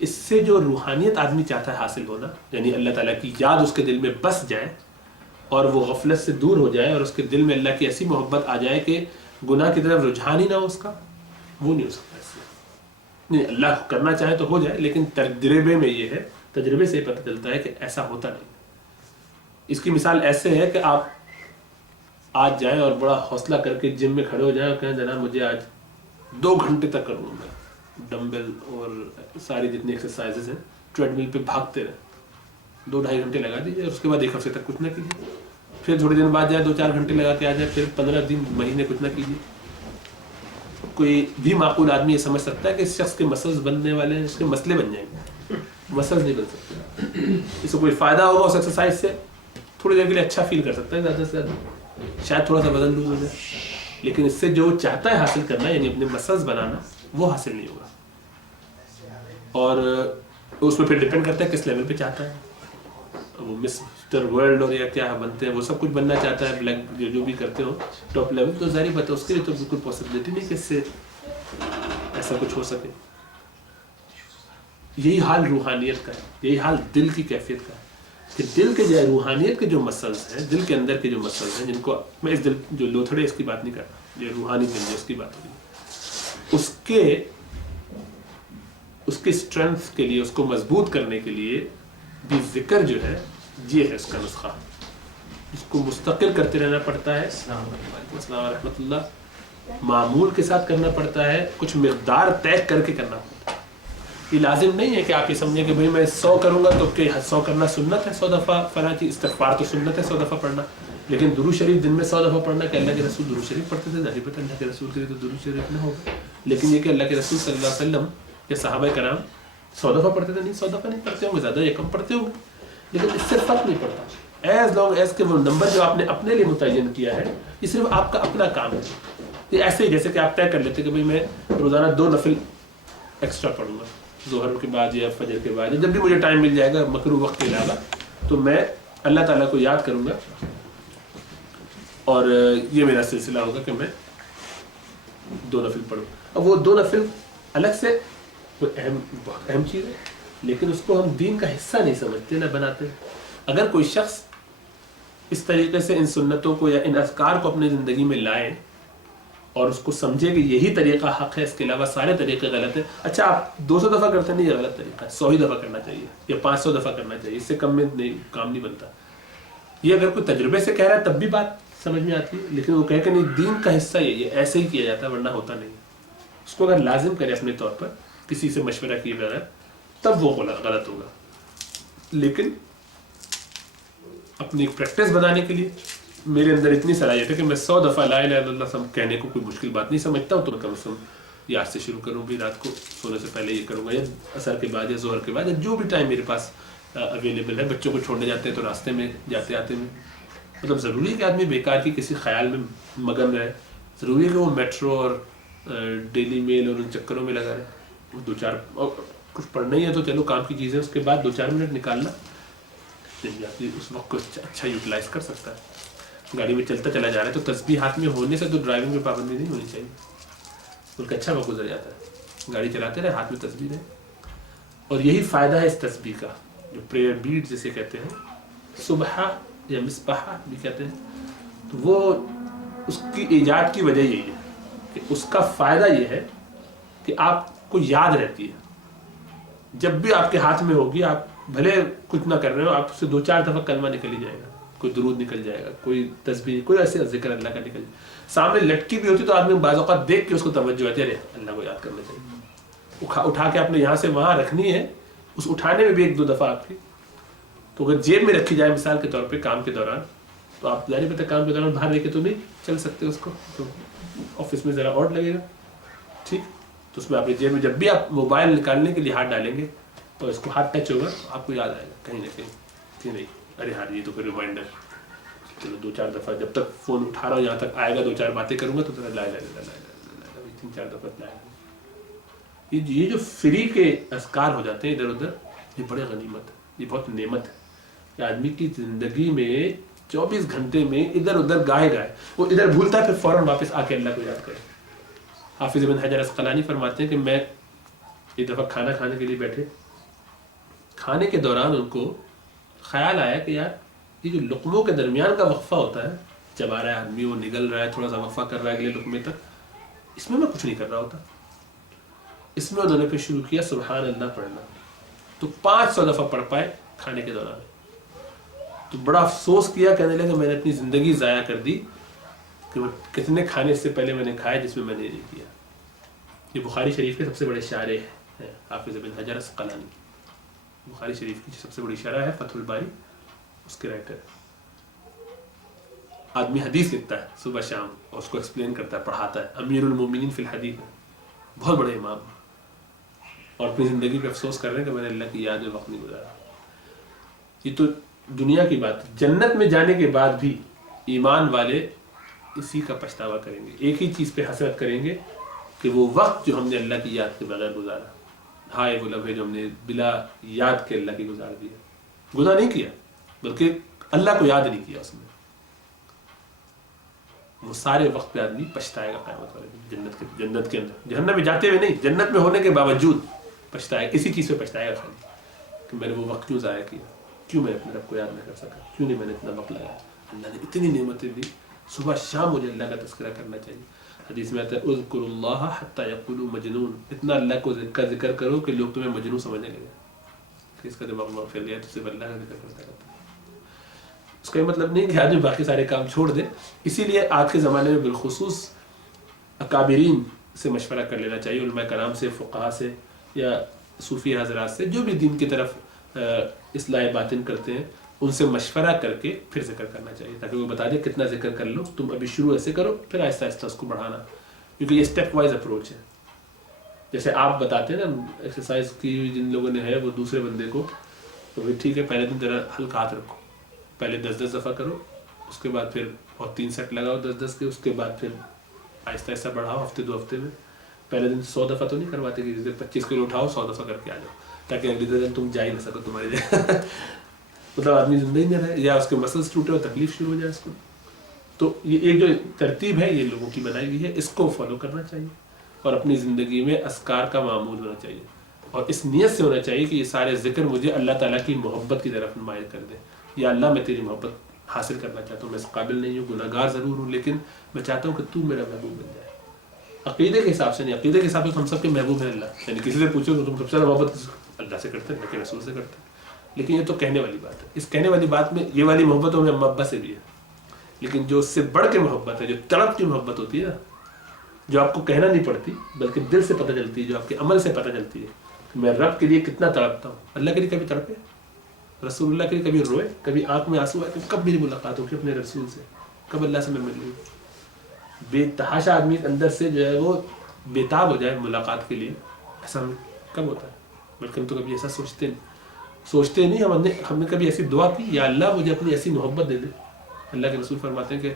اس سے جو روحانیت آدمی چاہتا ہے حاصل ہونا، یعنی اللہ تعالیٰ کی یاد اس کے دل میں بس جائے اور وہ غفلت سے دور ہو جائے اور اس کے دل میں اللہ کی ایسی محبت آ جائے کہ گناہ کی طرف رجحان ہی نہ ہو اس کا، وہ نہیں ہو سکتا. اس سے نہیں، اللہ کرنا چاہے تو ہو جائے، لیکن تجربے میں یہ ہے، تجربے سے پتہ چلتا ہے کہ ایسا ہوتا نہیں. اس کی مثال ایسے ہے کہ آپ آج جائیں اور بڑا حوصلہ کر کے جم میں کھڑے ہو جائیں اور کہیں جناب مجھے آج 2 گھنٹے تک کروں گا، ڈمبل اور ساری جتنی ایکسرسائزز ہیں ٹریڈ مل پہ بھاگتے رہیں، 2-2.5 گھنٹے لگا دیجیے اور اس کے بعد 1 ہفتے تک کچھ نہ کیجیے. پھر تھوڑے دن بعد جائے 2-4 گھنٹے لگا کے آ جائے، پھر 15 دن مہینے کچھ نہ کیجیے. کوئی بھی معقول آدمی یہ سمجھ سکتا ہے کہ اس شخص کے مسلز بننے والے ہیں، اس کے مسئلے بن جائیں گے، مسلز نہیں بن سکتے. اس سے کوئی فائدہ ہوگا اس ایکسرسائز سے، تھوڑی دیر کے لیے اچھا فیل کر سکتا ہے زیادہ سے زیادہ، شاید تھوڑا سا وزن لوز ہو جائے، لیکن اس سے جو چاہتا ہے حاصل کرنا یعنی اپنے مسلز بنانا وہ حاصل نہیں ہوگا. اور اس میں پھر ڈپینڈ کرتا ہے کس لیول پہ چاہتا ہے. وہ مسٹر ورلڈ اور یا کیا بنتے ہیں، وہ سب کچھ بننا چاہتا ہے، بلیک جو بھی کرتے ہو ٹاپ لیول، تو ظاہر بات ہے اس کے لیے تو بالکل پاسبلٹی نہیں کہ اس سے ایسا کچھ ہو سکے. یہی حال روحانیت کا ہے، یہی حال دل کی کیفیت کا ہے کہ دل کے جو روحانیت کے جو مسلز ہیں، دل کے اندر کے جو مسلز ہیں، جن کو میں اس دل جو لوتھڑے اس کی بات نہیں کرتا، جو روحانی دل جو اس کی بات ہوئی، اس کے اسٹرینتھ کے لیے، اس کو مضبوط کرنے کے لیے بھی ذکر جو ہے یہ ہے اس کا نسخہ. اس کو مستقل کرتے رہنا پڑتا ہے. السلام ورحمۃ اللہ. معمول کے ساتھ کرنا پڑتا ہے، کچھ مقدار طے کر کے کرنا پڑتا ہے. یہ لازم نہیں ہے کہ آپ یہ سمجھیں کہ بھئی میں 100 کروں گا تو کہ 100 کرنا سنت ہے، 100 دفعہ فلاں چیز، استغفار تو سنت ہے 100 دفعہ پڑھنا، لیکن درود شریف دن میں 100 دفعہ پڑھنا کہ اللہ کے رسول درود شریف پڑھتے تھے، ظاہر بات ہے اللہ کے رسول کے لیے تو درود شریف نہ ہوگا، لیکن یہ کہ اللہ کے رسول صلی اللہ علیہ وسلم کے صحابہ کرام 100 دفعہ پڑھتے تھے، نہیں 100 دفعہ نہیں پڑھتے ہوں گے، زیادہ یا کم پڑھتے ہوں گے، لیکن اس سے فرق نہیں پڑتا. ایز لانگ ایز کہ وہ نمبر جو آپ نے اپنے لیے متعین کیا ہے یہ صرف آپ کا اپنا کام ہے. یہ ایسے ہی جیسے کہ آپ طے کر لیتے کہ بھئی میں روزانہ 2 نفل ایکسٹرا پڑھوں گا، ظہر کے بعد یا فجر کے بعد، جب بھی مجھے ٹائم مل جائے گا مکروہ وقت کے علاوہ، تو میں اللہ تعالیٰ کو یاد کروں گا اور یہ میرا سلسلہ ہوگا کہ میں 2 نفل پڑھوں. اب وہ 2 نفل الگ سے بہت اہم چیز ہے، لیکن اس کو ہم دین کا حصہ نہیں سمجھتے نہ بناتے. اگر کوئی شخص اس طریقے سے ان سنتوں کو یا ان اذکار کو اپنی زندگی میں لائے اور اس کو سمجھے کہ یہی طریقہ حق ہے، اس کے علاوہ سارے طریقے غلط ہیں. اچھا آپ 200 دفعہ کرتے ہیں، نہیں یہ غلط طریقہ ہے، 100 ہی دفعہ کرنا چاہیے یا 500 دفعہ کرنا چاہیے، اس سے کم میں نہیں کام نہیں بنتا. یہ اگر کوئی تجربے سے کہہ رہا ہے تب بھی بات سمجھ میں آتی ہے، لیکن وہ کہے کہ نہیں دین کا حصہ یہ ایسے ہی کیا جاتا ہے ورنہ ہوتا نہیں. اس کو اگر لازم کرے اپنے طور پر کسی سے مشورہ کیے بغیر تب وہ غلط ہوگا. لیکن اپنی پریکٹس بنانے کے لیے میرے اندر اتنی صلاحیت ہے کہ میں 100 دفعہ لا الہ الا اللہ کہنے کو کوئی مشکل بات نہیں سمجھتا ہوں، تو کم از کم یہ آج سے شروع کروں بھی، رات کو سونے سے پہلے یہ کروں گا، یا عصر کے بعد یا ظہر کے بعد، یا جو بھی ٹائم میرے پاس اویلیبل ہے. بچوں کو چھوڑنے جاتے ہیں تو راستے میں جاتے آتے میں، مطلب ضروری ہے کہ آدمی بیکار کی کسی خیال میں مگن رہے، ضروری ہے کہ وہ میٹرو اور ڈیلی میل اور ان چکروں میں لگا رہے. وہ 2-4 کچھ پڑھنا ہی ہے تو چلو کام کی چیزیں، اس کے بعد 2-4 منٹ نکالنا نہیں، آدمی اس وقت کو اچھا یوٹیلائز کر سکتا ہے. گاڑی میں چلتا چلا جا رہا ہے تو تسبیح ہاتھ میں ہونے سے تو ڈرائیونگ میں پابندی نہیں ہونی چاہیے، بلکہ اچھا وقت گزر جاتا ہے، گاڑی چلاتے رہے ہاتھ میں تسبیح رہے. اور یہی فائدہ ہے اس تسبیح کا، جو پریئر بیٹ جسے کہتے ہیں، صبح یا مصباح بھی کہتے ہیں، تو وہ اس کی ایجاد کی وجہ یہی ہے کہ اس کا فائدہ یہ ہے کہ آپ کو یاد رہتی ہے. جب بھی آپ کے ہاتھ میں ہوگی، آپ بھلے کچھ نہ کر رہے ہو، آپ سے 2-4 دفعہ کلمہ نکل ہی جائے گا، کوئی درود نکل جائے گا، کوئی تسبیح، کوئی ایسے ذکر اللہ کا نکل جائے گا. سامنے لٹکی بھی ہوتی تو آدمی بعض اوقات دیکھ کے اس کو توجہ آتی ہے، ارے اللہ کو یاد کرنا چاہیے، اٹھا کے آپ نے یہاں سے وہاں رکھنی ہے. اس اٹھانے میں بھی 1-2 دفعہ آپ کی، تو اگر جیب میں رکھی جائے مثال کے طور پہ کام کے دوران، تو آپ ظاہر پتہ کام کے دوران باہر لے کے تو نہیں چل سکتے اس کو، تو آفس میں ذرا اور لگے گا، ٹھیک. تو اس میں آپ جیب میں جب بھی آپ موبائل نکالنے کے لیے ہاتھ ڈالیں گے تو اس کو ہاتھ ٹچ ہوگا تو آپ کو یاد آئے گا کہیں نہ کہیں کہ نہیں ارے ہاں یہ تو پھر ریمائنڈر، چلو 2-4 دفعہ جب تک فون اٹھا رہا ہوں یہاں تک آئے گا، 2-4 باتیں کروں گا تو ذرا لائے 3-4 دفعہ لائے. یہ جو فری کے اذکار ہو جاتے ہیں ادھر ادھر، یہ بڑے غنیمت ہے، یہ بہت نعمت ہے کہ آدمی کی زندگی میں 24 گھنٹے میں ادھر ادھر گائے وہ ادھر بھولتا ہے، پھر فوراً واپس آ کے اللہ کو یاد کرے. حافظ ابن حجر عسقلانی فرماتے ہیں کہ میں ایک دفعہ کھانا کھانے کے لیے بیٹھے، کھانے کے دوران ان کو خیال آیا کہ یار یہ جو لقموں کے درمیان کا وقفہ ہوتا ہے، جب آ رہا ہے آدمی وہ نگل رہا ہے، تھوڑا سا وقفہ کر رہا ہے اگلے لقمے تک، اس میں کچھ نہیں کر رہا ہوتا. اس میں انہوں نے پھر شروع کیا سبحان اللہ پڑھنا، تو 500 دفعہ پڑھ پائے کھانے کے دوران. تو بڑا افسوس کیا، کہنے لگا کہ میں نے اپنی زندگی ضائع کر دی کہ وہ کتنے کھانے اس سے پہلے میں نے کھائے جس میں میں نے نہیں کیا. یہ بخاری شریف کے سب سے بڑے شارح ہیں حافظ ابن حجر عسقلانی. بخاری شریف کی سب سے بڑی شرح ہے فتح الباری، اس کے رائٹر. آدمی حدیث لکھتا ہے صبح شام اور اس کو ایکسپلین کرتا ہے، پڑھاتا ہے، امیر المومنین فی الحدیث، بہت بڑے امام، اور اپنی زندگی پہ افسوس کر رہے ہیں کہ میں نے اللہ کی یاد میں وقت نہیں گزارا. یہ تو دنیا کی بات ہے. جنت میں جانے کے بعد بھی ایمان والے اسی کا پچھتاوا کریں گے، ایک ہی چیز پہ حسرت کریں گے کہ وہ وقت جو ہم نے اللہ کی یاد کے بغیر گزارا، ہائے وہ لمحے جو ہم نے بلا یاد کے اللہ کی گزار دیا. گناہ نہیں کیا بلکہ اللہ کو یاد نہیں کیا اس میں. وہ سارے وقت پہ آدمی پچھتائے گا قیامت والے دن، جنت کے اندر. جہنم میں جاتے ہوئے نہیں، جنت میں ہونے کے باوجود پچھتائے گا، اسی چیز پہ پچھتائے گا خالی کہ میں نے وہ وقت کیوں ضائع کیا، کیوں میں اپنے رب کو یاد نہ کر سکا، کیوں نہیں میں نے اتنا وقت لگایا. اللہ نے اتنی نعمتیں دی، صبح شام مجھے اللہ کا تذکرہ کرنا چاہیے. حدیث میں آتا ہے اذکروا اللہ حتی یقولوا مجنون، اتنا اللہ کو ذکر کرو کہ لوگ تمہیں مجنون سمجھنے لگے کہ اس کا دماغ میں پھیل گیا، تو صرف اللہ کا ذکر کرتا رہتا ہے. اس کا یہ مطلب نہیں کہ آدمی باقی سارے کام چھوڑ دے. اسی لیے آج کے زمانے میں بالخصوص اکابرین سے مشورہ کر لینا چاہیے، علماء کرام سے، فقہا سے، یا صوفی حضرات سے، جو بھی دین کی طرف اصلاح باطن کرتے ہیں، ان سے مشورہ کر کے پھر ذکر کرنا چاہیے، تاکہ وہ بتا دیں کتنا ذکر کر لو، تم ابھی شروع ایسے کرو، پھر آہستہ آہستہ اس کو بڑھانا، کیونکہ یہ اسٹیپ وائز اپروچ ہے. جیسے آپ بتاتے ہیں نا ایکسرسائز کی جن لوگوں نے ہے وہ دوسرے بندے کو، تو پھر ٹھیک ہے پہلے دن ذرا ہلکا ہاتھ رکھو، پہلے 10 دفعہ کرو، اس کے بعد پھر اور 3 سیٹ لگاؤ 10 کے، اس کے بعد پھر آہستہ آہستہ بڑھاؤ، ہفتے 2 ہفتے میں. پہلے دن 100 دفعہ تو نہیں کرواتے کہ جیسے 25 کلو اٹھاؤ 100 دفعہ کر کے آ جاؤ، تاکہ اگلے دن تم جا ہی نہ سکو تمہاری جگہ مطلب آدمی زندگی میں رہے، یا اس کے مسلس ٹوٹے اور تکلیف شروع ہو جائے اس کو. تو یہ ایک جو ترتیب ہے یہ لوگوں کی بنائی ہوئی ہے، اس کو فالو کرنا چاہیے، اور اپنی زندگی میں اذکار کا معمول ہونا چاہیے، اور اس نیت سے ہونا چاہیے کہ یہ سارے ذکر مجھے اللہ تعالیٰ کی محبت کی طرف نمایاں کر دیں. یا اللہ میں تیری محبت حاصل کرنا چاہتا ہوں، میں اس قابل نہیں ہوں، گناہ گار ضرور ہوں، لیکن میں چاہتا ہوں کہ تو میرا محبوب بن جائے. عقیدے کے حساب سے نہیں، عقیدے کے حساب سے ہم سب کے محبوب ہیں اللہ. یعنی کسی سے پوچھو تو تم سب سے زیادہ محبت اللہ سے کرتے ہیں، لیکن رسول سے کرتے ہیں. لیکن یہ تو کہنے والی بات ہے. اس کہنے والی بات میں یہ والی محبت ہمیں اماں ابا سے بھی ہے، لیکن جو اس سے بڑھ کے محبت ہے، جو تڑپ کی محبت ہوتی ہے نا، جو آپ کو کہنا نہیں پڑتی بلکہ دل سے پتہ چلتی ہے، جو آپ کے عمل سے پتہ چلتی ہے کہ میں رب کے لیے کتنا تڑپتا ہوں. اللہ کے لیے کبھی تڑپے؟ رسول اللہ کے لیے کبھی روئے؟ کبھی آنکھ میں آنسو آئے کہ کب میری ملاقات ہوگی اپنے رسول سے، کب اللہ سے میں مل لوں؟ بے تحاشا آدمی اندر سے جو ہے وہ بےتاب ہو جائے ملاقات کے لیے، ایسا کب ہوتا ہے؟ بلکہ ہم تو کبھی ایسا سوچتے نہیں. ہم نے کبھی ایسی دعا کی یا اللہ مجھے اپنی ایسی محبت دے دے. اللہ کے رسول فرماتے ہیں کہ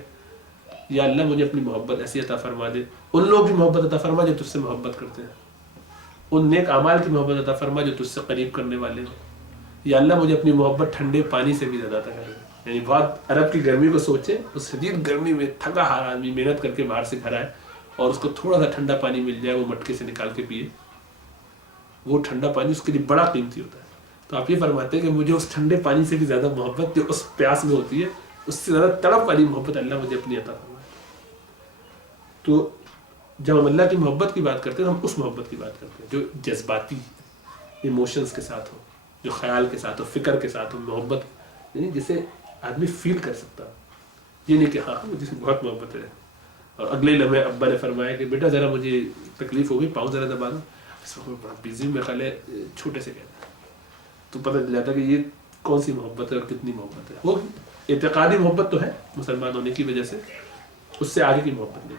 یا اللہ مجھے اپنی محبت ایسی عطا فرما دے، ان لوگوں کی محبت عطا فرما جو تجھ سے محبت کرتے ہیں، ان نیک اعمال کی محبت عطا فرما جو تجھ سے قریب کرنے والے ہیں. یا اللہ مجھے اپنی محبت ٹھنڈے پانی سے بھی زیادہ عطا کر دے. یعنی بہت عرب کی گرمی کو سوچے، اس شدید گرمی میں تھکا ہارا آدمی محنت کر کے باہر سے گھر آئے اور اس کو تھوڑا سا ٹھنڈا پانی مل جائے، وہ مٹکے سے نکال کے پیے، وہ ٹھنڈا پانی اس کے لیے بڑا قیمتی ہوتا ہے. تو آپ یہ فرماتے ہیں کہ مجھے اس ٹھنڈے پانی سے بھی زیادہ محبت جو اس پیاس میں ہوتی ہے، اس سے زیادہ تڑپ والی محبت اللہ مجھے اپنی عطا فرمائے. تو جب ہم اللہ کی محبت کی بات کرتے ہیں، ہم اس محبت کی بات کرتے ہیں جو جذباتی ایموشنز کے ساتھ ہو، جو خیال کے ساتھ ہو، فکر کے ساتھ ہو، محبت یعنی جسے آدمی فیل کر سکتا ہو. یہ نہیں کہ ہاں مجھے بہت محبت ہے اور اگلے لمحے ابا نے فرمایا کہ بیٹا ذرا مجھے تکلیف ہو گئی، پاؤں ذرا دبا دو، اس وقت بڑا بزی میں خیال ہے چھوٹے سے کہتا ہے، تو پتہ چل جاتا کہ یہ کون سی محبت ہے اور کتنی محبت ہے. وہ اعتقادی محبت تو ہے مسلمان ہونے کی وجہ سے، اس سے آگے کی محبت نہیں،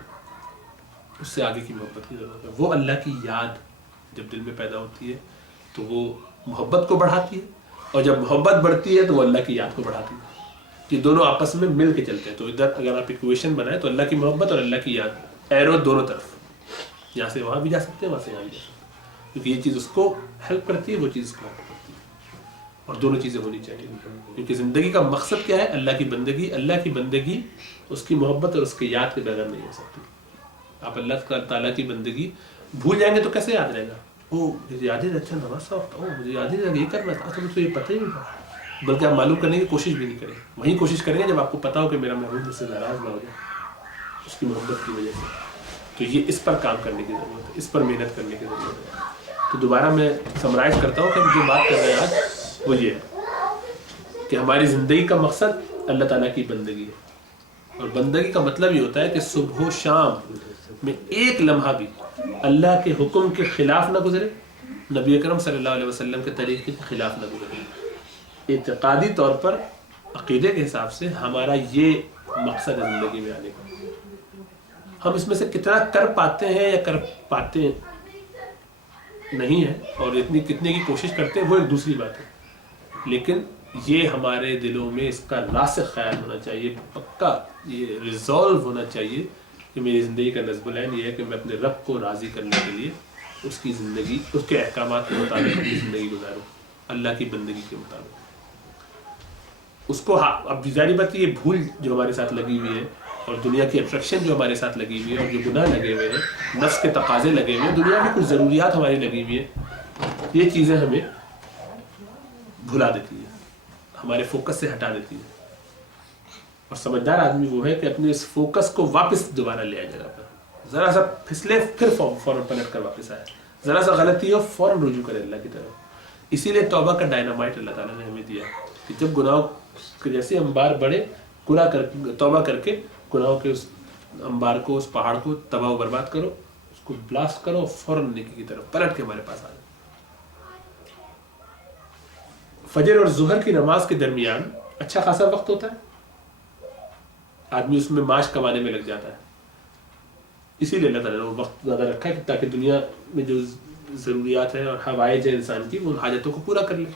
اس سے آگے کی محبت کی ضرورت ہے. وہ اللہ کی یاد جب دل میں پیدا ہوتی ہے تو وہ محبت کو بڑھاتی ہے، اور جب محبت بڑھتی ہے تو وہ اللہ کی یاد کو بڑھاتی ہے. یہ دونوں آپس میں مل کے چلتے ہیں. تو ادھر اگر آپ ایکویشن بنائیں تو اللہ کی محبت اور اللہ کی یاد، ایرو دونوں طرف، یہاں سے وہاں بھی جا سکتے ہیں، وہاں سے یہاں بھی جا سکتے ہیں، کیونکہ یہ چیز اس کو ہیلپ کرتی ہے، وہ چیز اس کو ہیلپ کرتی ہے، اور دونوں چیزیں ہونی چاہیے. کیونکہ زندگی کا مقصد کیا ہے؟ اللہ کی بندگی. اللہ کی بندگی اس کی محبت اور اس کی یاد کے بغیر نہیں ہو سکتی. آپ اللہ تعالیٰ کی بندگی بھول جائیں گے تو کیسے یاد رہے گا؟ او مجھے یاد ہی اچھا نماز سا ہوتا، او مجھے یاد ہی یہ کرنا تھا، اچھا مجھے یہ پتہ ہی نہیں تھا. بلکہ آپ معلوم کرنے کی کوشش بھی نہیں کریں. وہیں کوشش کریں گے جب آپ کو پتا ہو کہ میرا محبوب مجھ سے ناراض نہ ہو جائے اس کی محبت کی وجہ سے. تو یہ اس پر کام کرنے کی ضرورت ہے، اس پر محنت کرنے کی ضرورت ہے. تو دوبارہ میں سمرائز کرتا ہوں کہ ہم جو بات کر رہے ہیں آج وہ یہ ہے کہ ہماری زندگی کا مقصد اللہ تعالیٰ کی بندگی ہے. اور بندگی کا مطلب یہ ہوتا ہے کہ صبح و شام میں ایک لمحہ بھی اللہ کے حکم کے خلاف نہ گزرے، نبی اکرم صلی اللہ علیہ وسلم کے طریقے کے خلاف نہ گزرے. اعتقادی طور پر عقیدے کے حساب سے ہمارا یہ مقصد ہے زندگی میں آنے کا. ہم اس میں سے کتنا کر پاتے ہیں یا کر پاتے نہیں ہیں اور اتنی کتنے کی کوشش کرتے ہیں وہ ایک دوسری بات ہے، لیکن یہ ہمارے دلوں میں اس کا راسخ خیال ہونا چاہیے، پکا یہ ریزالو ہونا چاہیے کہ میری زندگی کا نصب العین یہ ہے کہ میں اپنے رب کو راضی کرنے کے لیے اس کی زندگی، اس کے احکامات کے مطابق اپنی زندگی گزاروں، اللہ کی بندگی کے مطابق. اس کو اب ظاہری بات یہ بھول جو ہمارے ساتھ لگی ہوئی ہے اور دنیا کی اٹریکشن جو ہمارے ساتھ لگی ہوئی ہے اور جو گناہ لگے ہوئے ہیں، نفس کے تقاضے لگے ہوئے ہیں، دنیا میں کچھ ضروریات ہماری لگی ہوئی ہیں، یہ چیزیں ہمیں بھلا دیتی ہیں، ہمارے فوکس سے ہٹا دیتی ہیں. اور سمجھدار آدمی وہ ہے کہ اپنے اس فوکس کو واپس دوبارہ لے آئے جگہ پر. ذرا سا پھسلے پھر فوراً پلٹ کر واپس آئے، ذرا سا غلطی ہو فوراً رجوع کرے اللہ کی طرف. اسی لیے توبہ کا ڈائنامائٹ اللہ تعالیٰ نے ہمیں دیا کہ جب گناہوں کے جیسے انبار بڑھے، توبہ کر کے گناہوں کے اس انبار کو، اس پہاڑ کو تباہ و برباد کرو، اس کو بلاسٹ کرو، فوراً نیکی کی طرف پلٹ کے ہمارے پاس آ جائے. فجر اور ظہر کی نماز کے درمیان اچھا خاصا وقت ہوتا ہے، آدمی اس میں معاش کمانے میں لگ جاتا ہے. اسی لیے اللہ تعالیٰ نے وہ وقت زیادہ رکھا ہے تاکہ دنیا میں جو ضروریات ہیں اور حوائج ہیں انسان کی، وہ حاجتوں کو پورا کر لے،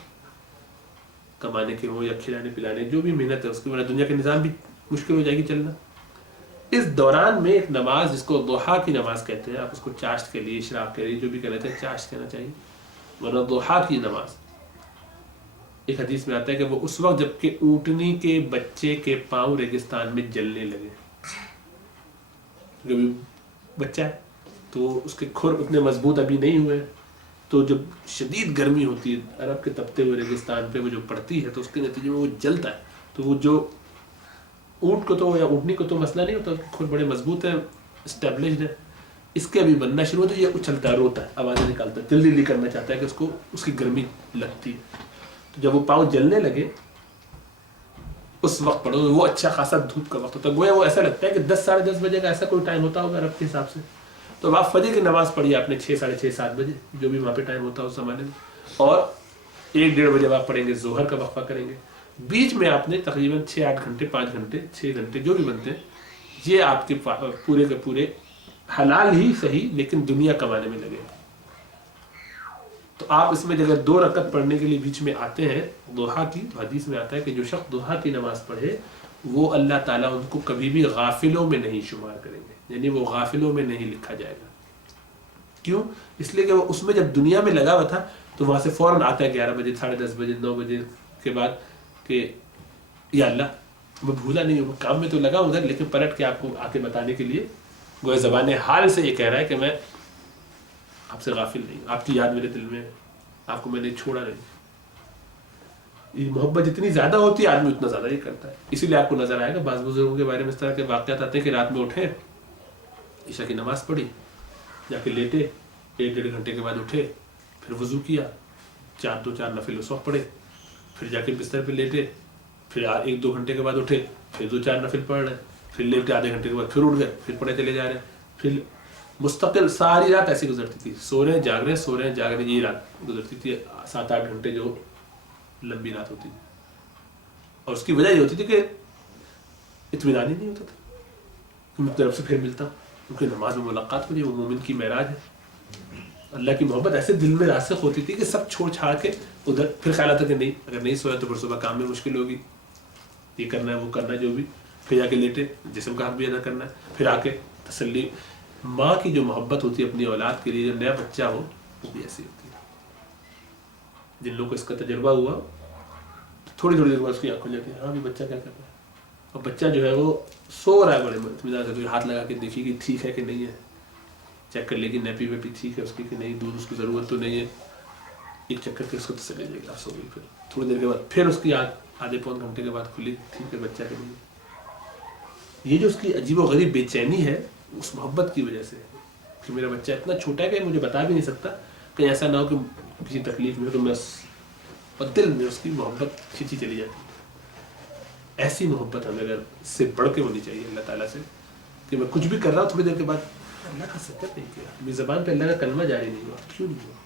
کمانے کے ہوں یا کھلانے پلانے، جو بھی محنت ہے اس کی وجہ دنیا کے نظام بھی مشکل ہو جائے گی چلنا. اس دوران میں ایک نماز جس کو ضحیٰ کی نماز کہتے ہیں، آپ اس کو چاشت کے لیے، اشراق کے لیے، جو بھی کہتے ہیں چاشت کہنا چاہیے، ورنہ ضحیٰ کی نماز. ایک حدیث میں آتا ہے کہ وہ اس وقت جب کہ اونٹنی کے بچے کے پاؤں ریگستان میں جلنے لگے، جو بھی بچہ ہے تو اس کے کھر اتنے مضبوط ابھی نہیں ہوئے، تو جب شدید گرمی ہوتی ہے عرب کے تپتے ہوئے ریگستان پہ وہ جو پڑتی ہے تو اس کے نتیجے میں وہ جلتا ہے. تو وہ جو اونٹ کو تو یا اونٹنی کو تو مسئلہ نہیں ہوتا، کھر بڑے مضبوط ہیں، اسٹیبلشڈ ہے، اس کے ابھی بننا شروع ہوتا ہے، یہ اچھلتا ہے، روتا ہے، آوازیں نکالتا ہے، جلدی جلدی کرنا چاہتا ہے کہ اس کو اس کی گرمی لگتی ہے. تو جب وہ پاؤں جلنے لگے اس وقت پڑھو، وہ اچھا خاصا دھوپ کا وقت ہوتا ہے، گویا وہ ایسا لگتا ہے کہ 10 ساڑھے 10 بجے کا ایسا کوئی ٹائم ہوتا ہوگا عرب کے حساب سے. تو آپ فجر کی نماز پڑھیے آپ نے 6 ساڑھے 6 7 بجے، جو بھی وہاں پہ ٹائم ہوتا ہے اس زمانے میں، اور 1 ڈیڑھ بجے آپ پڑھیں گے، ظہر کا وقفہ کریں گے. بیچ میں آپ نے تقریباً 6 8 گھنٹے 5 گھنٹے 6 گھنٹے جو بھی بنتے ہیں، یہ آپ کے پورے کے پورے حلال ہی صحیح لیکن دنیا کمانے میں لگے. تو آپ اس میں اگر 2 رکعت پڑھنے کے لیے بیچ میں آتے ہیں ضحیٰ کی، تو حدیث میں آتا ہے کہ جو شخص ضحیٰ کی نماز پڑھے وہ اللہ تعالیٰ ان کو کبھی بھی غافلوں میں نہیں شمار کریں گے، یعنی وہ غافلوں میں نہیں لکھا جائے گا. کیوں؟ اس لیے کہ وہ اس میں جب دنیا میں لگا ہوا تھا تو وہاں سے فوراً آتا ہے 11 بجے 10:30 بجے 9 بجے کے بعد کہ یا اللہ میں بھولا نہیں ہوں، کام میں تو لگا ادھر، لیکن پلٹ کے آپ کو آ کے بتانے کے لیے گویا زبان حال سے یہ کہہ رہا ہے کہ میں آپ سے غافل نہیں ہوں، آپ کی یاد میرے دل میں ہے، آپ کو میں نے چھوڑا نہیں. یہ محبت جتنی زیادہ ہوتی ہے آدمی اتنا زیادہ یہ کرتا ہے. اسی لیے آپ کو نظر آئے گا بعض بزرگوں کے بارے میں اس طرح کے واقعات آتے ہیں کہ رات میں اٹھے، عشاء کی نماز پڑھی، جا کے لیٹے، 1-1.5 گھنٹے کے بعد اٹھے، پھر وضو کیا، 4 نفل اس وقت پڑھے، پھر جا کے بستر پہ لیٹے، پھر 1-2 گھنٹے کے بعد اٹھے، پھر 2-4 نفل پڑھ رہے، پھر لیٹے آدھے گھنٹے کے بعد پھر اٹھ گئے، پھر پڑھے چلے جا رہے ہیں. پھر مستقل ساری رات ایسی گزرتی تھی، سو رہے ہیں جاگ رہے ہیں، سو رہے ہیں جاگ رہے ہیں، یہی رات گزرتی تھی 7-8 گھنٹے جو لمبی رات ہوتی تھی. اور اس کی وجہ یہ ہوتی تھی کہ اطمینان ہی نہیں ہوتا تھا کہ میں طرف سے پھر ملتا ہوں، کیونکہ نماز میں ملاقات ہو رہی ہے، وہ مومن کی معراج ہے. اللہ کی محبت ایسے دل میں راسخ ہوتی تھی کہ سب چھوڑ چھاڑ کے ادھر پھر خیال آتا کہ نہیں اگر نہیں سویا تو پھر صبح کام میں مشکل ہوگی، یہ کرنا ہے وہ کرنا ہے جو بھی، پھر جا کے لیٹے جسم کا حق بھی ادا کرنا ہے، پھر آ کے تسلی. ماں کی جو محبت ہوتی ہے اپنی اولاد کے لیے، جو نیا بچہ ہو وہ بھی ایسی ہوتی ہے. جن لوگوں کو اس کا تجربہ ہوا تھوڑی دیر بعد اس کی آنکھ کھل جاتی ہے، ہاں بھی بچہ کیا کر رہا ہے، اور بچہ جو ہے وہ سو رہا ہے بڑے اطمینان سے، ہاتھ لگا کے دیکھیے کہ ٹھیک ہے کہ نہیں ہے، چیک کر لے گی نیپی ویپی ٹھیک ہے اس کی کہ نہیں، دودھ اس کی ضرورت تو نہیں ہے، ایک چیک کر کے اس کو تسلی دے گا، سو گئی. پھر تھوڑی دیر کے بعد پھر اس کی آنکھ آدھے پون گھنٹے کے بعد کھلی، ٹھیک ہے بچہ کہ نہیں ہے. یہ جو اس کی عجیب و غریب بے چینی ہے اس محبت کی وجہ سے ہے کہ میرا بچہ اتنا چھوٹا ہے کہ مجھے بتا بھی نہیں سکتا، کہیں ایسا نہ ہو کہ کسی تکلیف میں ہو تو میں اور دل میں اس کی محبت کھینچی چلی جاتی ہے. ایسی محبت ہمیں اگر اس سے بڑھ کے ہونی چاہیے اللہ تعالیٰ سے کہ میں کچھ بھی کر رہا ہوں تھوڑی دیر کے بعد اللہ کا ذکر نہیں کیا، میری زبان پہ اللہ کا کلمہ جاری نہیں ہوا، کیوں نہیں ہوا؟